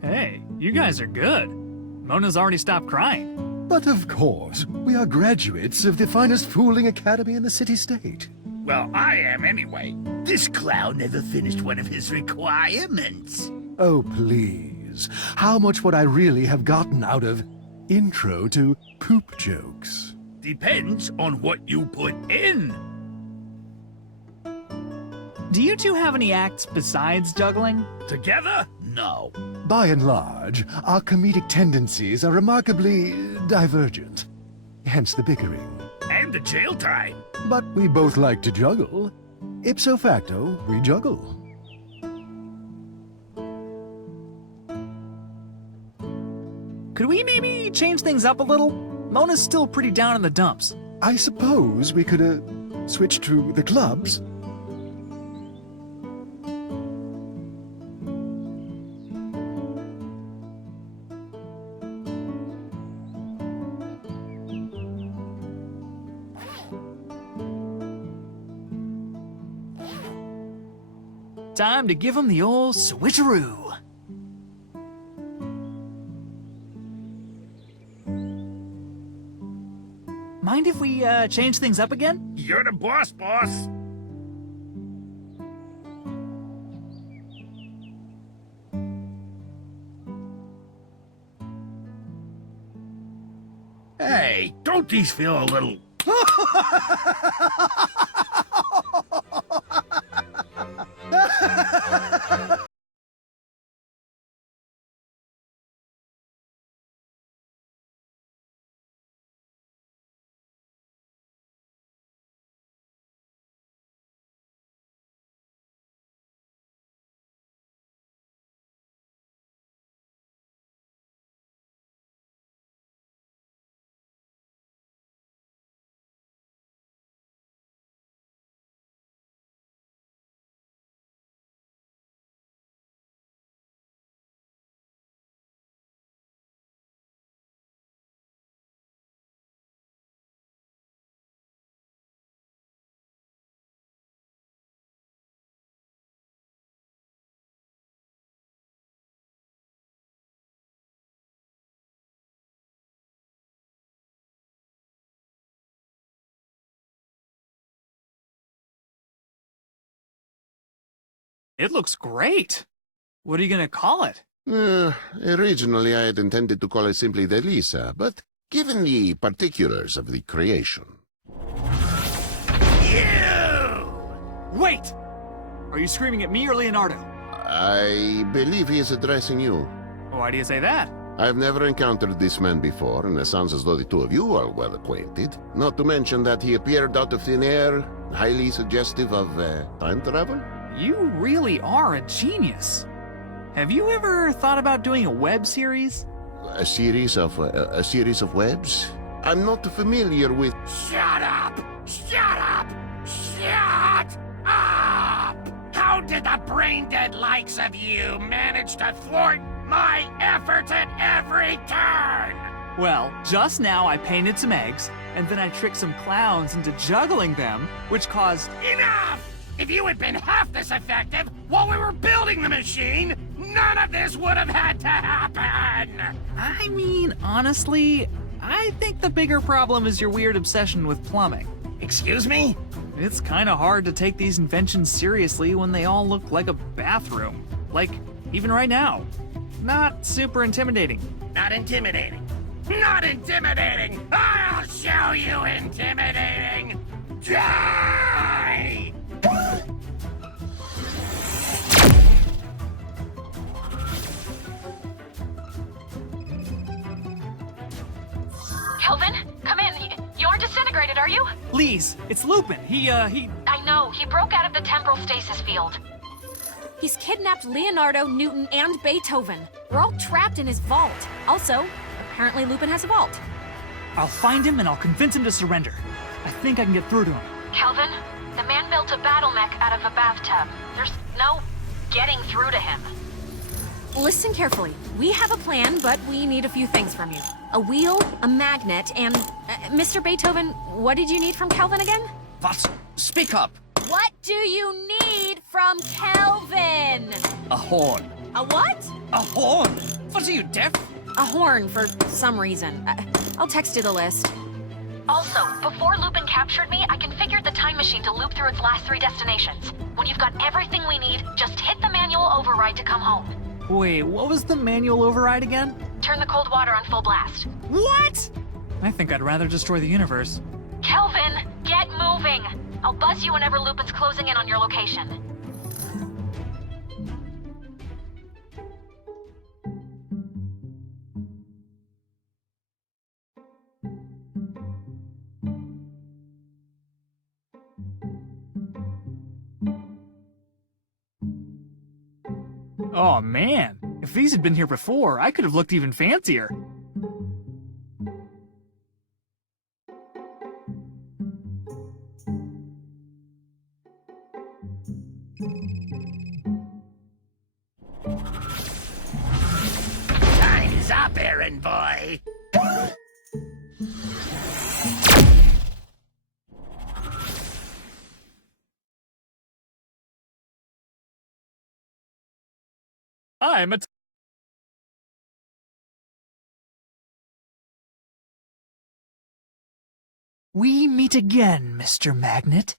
Hey, you guys are good. Mona's already stopped crying. But of course, we are graduates of the finest fooling academy in the city-state. Well, I am anyway. This clown never finished one of his requirements. Oh, please. How much would I really have gotten out of intro to poop jokes? Depends on what you put in. Do you two have any acts besides juggling? Together? No. By and large, our comedic tendencies are remarkably divergent. Hence the bickering. And the jail time. But we both like to juggle. Ipso facto, we juggle. Could we maybe change things up a little? Mona's still pretty down in the dumps. I suppose we could, switch to the clubs. Time to give him the old switcheroo. Mind if we change things up again? You're the boss, boss. Hey, don't these feel a little... It looks great. What are you gonna call it? Originally, I had intended to call it simply the Lisa, but given the particulars of the creation... Wait! Are you screaming at me or Leonardo? I believe he is addressing you. Why do you say that? I've never encountered this man before, and it sounds as though the two of you are well acquainted. Not to mention that he appeared out of thin air, highly suggestive of time travel. You really are a genius. Have you ever thought about doing a web series? A series of webs? I'm not familiar with... Shut up! Shut up! Shut up! How did the brain-dead likes of you manage to thwart my efforts at every turn? Well, just now I painted some eggs, and then I tricked some clowns into juggling them, which caused... Enough! If you had been half this effective while we were building the machine, none of this would have had to happen! I mean, honestly, I think the bigger problem is your weird obsession with plumbing. Excuse me? It's kinda hard to take these inventions seriously when they all look like a bathroom. Like, even right now. Not super intimidating. Not intimidating. Not intimidating! I'll show you intimidating! Die! Kelvin, come in. You aren't disintegrated, are you? Please, it's Lupin. He... I know. He broke out of the temporal stasis field. He's kidnapped Leonardo, Newton, and Beethoven. We're all trapped in his vault. Also, apparently Lupin has a vault. I'll find him and I'll convince him to surrender. I think I can get through to him. Kelvin, the man built a battle mech out of a bathtub. There's no getting through to him. Listen carefully. We have a plan, but we need a few things from you. A wheel, a magnet, and... Mr. Beethoven, what did you need from Kelvin again? What? Speak up! What do you need from Kelvin? A horn. A what? A horn? What, are you deaf? A horn, for some reason. I'll text you the list. Also, before Lupin captured me, I configured the time machine to loop through its last 3 destinations. When you've got everything we need, just hit the manual override to come home. Wait, what was the manual override again? Turn the cold water on full blast. What? I think I'd rather destroy the universe. Kelvin, get moving! I'll buzz you whenever Lupin's closing in on your location. Oh man, if these had been here before, I could have looked even fancier. Time's up, errand boy! I'm a... We meet again, Mr. Magnet.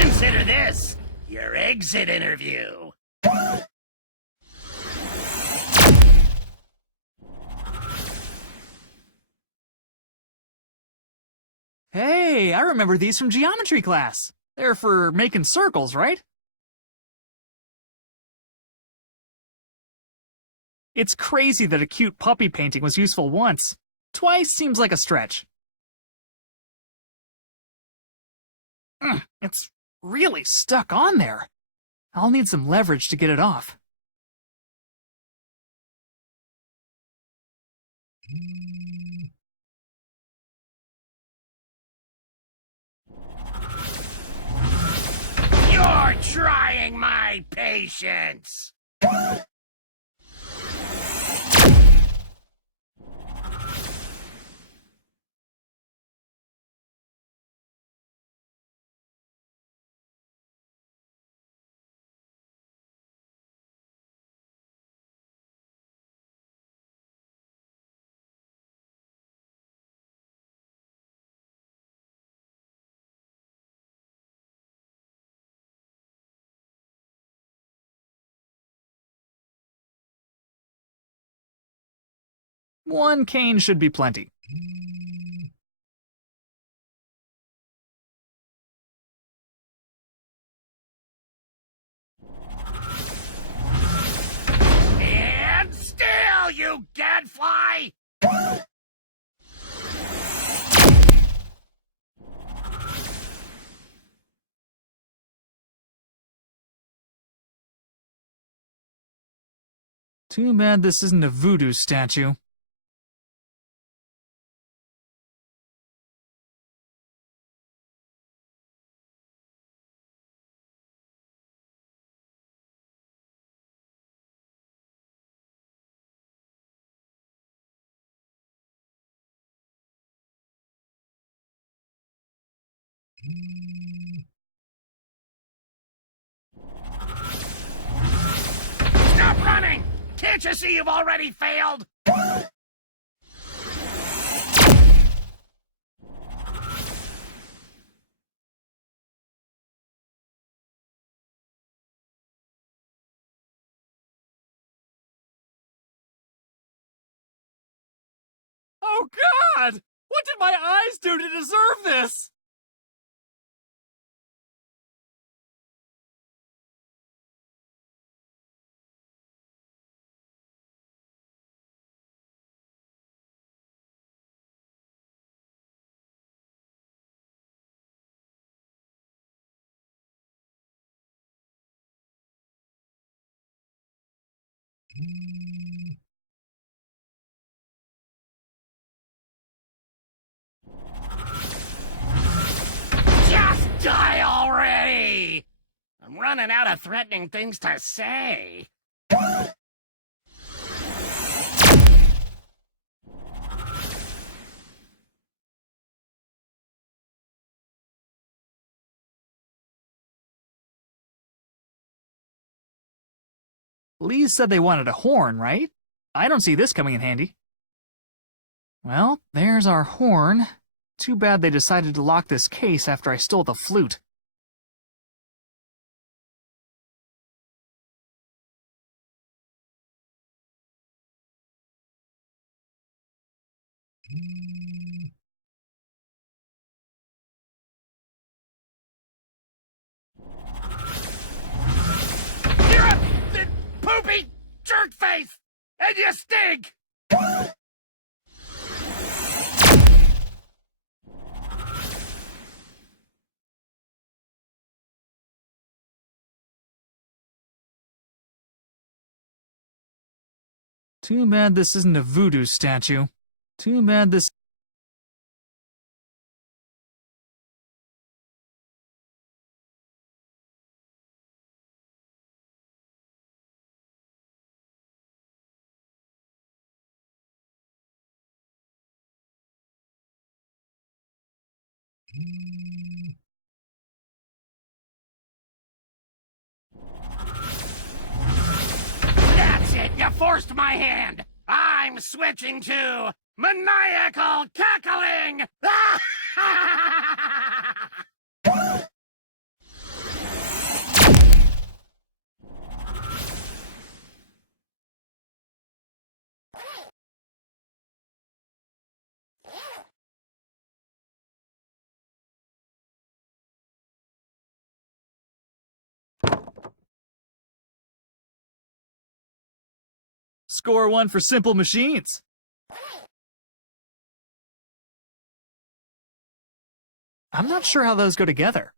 Consider this your exit interview. Hey, I remember these from geometry class. They're for making circles, right? It's crazy that a cute puppy painting was useful once. Twice seems like a stretch. It's really stuck on there. I'll need some leverage to get it off. You're trying my patience! One cane should be plenty. And still, you gadfly! Too bad this isn't a voodoo statue. Stop running! Can't you see you've already failed? Oh God! What did my eyes do to deserve this? Just die already! I'm running out of threatening things to say. Lee said they wanted a horn, right? I don't see this coming in handy. Well, there's our horn. Too bad they decided to lock this case after I stole the flute. You're a poopy jerkface! And you stink! Too bad this isn't a voodoo statue. Too bad this... That's it! You forced my hand! I'm switching to Maniacal cackling! Score 1 for simple machines. I'm not sure how those go together.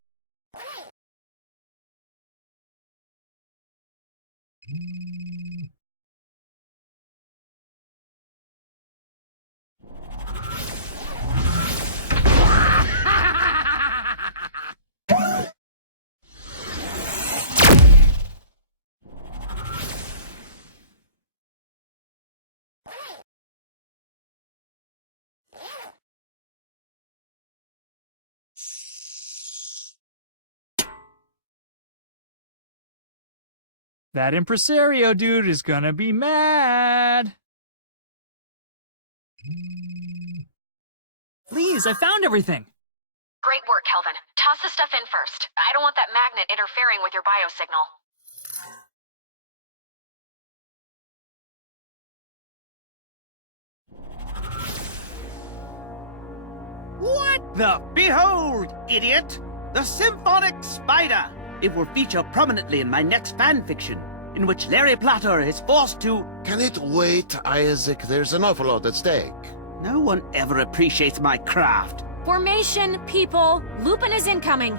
That impresario dude is gonna be mad. Please, I found everything. Great work, Kelvin. Toss the stuff in first. I don't want that magnet interfering with your biosignal. What the? Behold, idiot! The symphonic spider! It will feature prominently in my next fanfiction, in which Larry Platter is forced to... Can it wait, Isaac? There's an awful lot at stake. No one ever appreciates my craft. Formation, people. Lupin is incoming.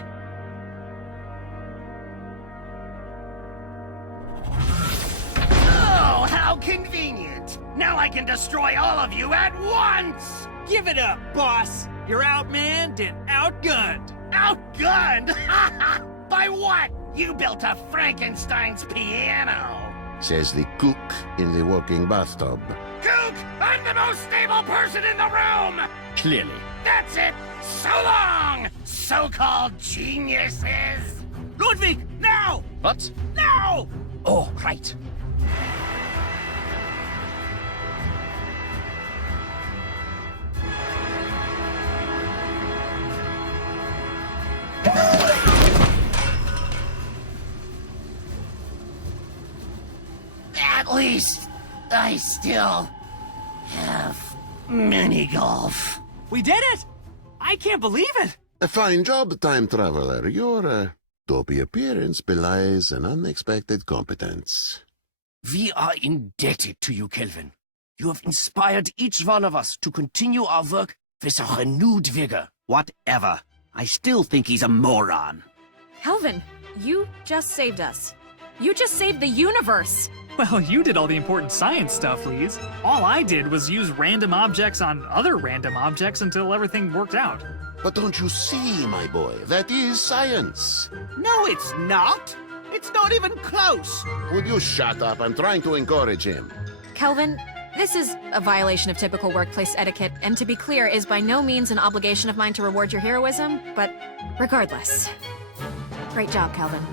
Oh, how convenient! Now I can destroy all of you at once! Give it up, boss. You're outmanned and outgunned. Outgunned? By what? You built a Frankenstein's piano. Says the cook in the working bathtub. Cook! I'm the most stable person in the room! Clearly. That's it! So long, so-called geniuses! Ludwig, now! What? Now! Oh, right. At least, I still have mini-golf. We did it! I can't believe it! A fine job, time traveler. Your dopey appearance belies an unexpected competence. We are indebted to you, Kelvin. You have inspired each one of us to continue our work with a renewed vigor. Whatever. I still think he's a moron. Kelvin, you just saved us. You just saved the universe. Well, you did all the important science stuff, Lise. All I did was use random objects on other random objects until everything worked out. But don't you see, my boy? That is science. No, it's not. It's not even close. Would you shut up? I'm trying to encourage him. Kelvin, this is a violation of typical workplace etiquette, and to be clear, is by no means an obligation of mine to reward your heroism, but regardless. Great job, Kelvin.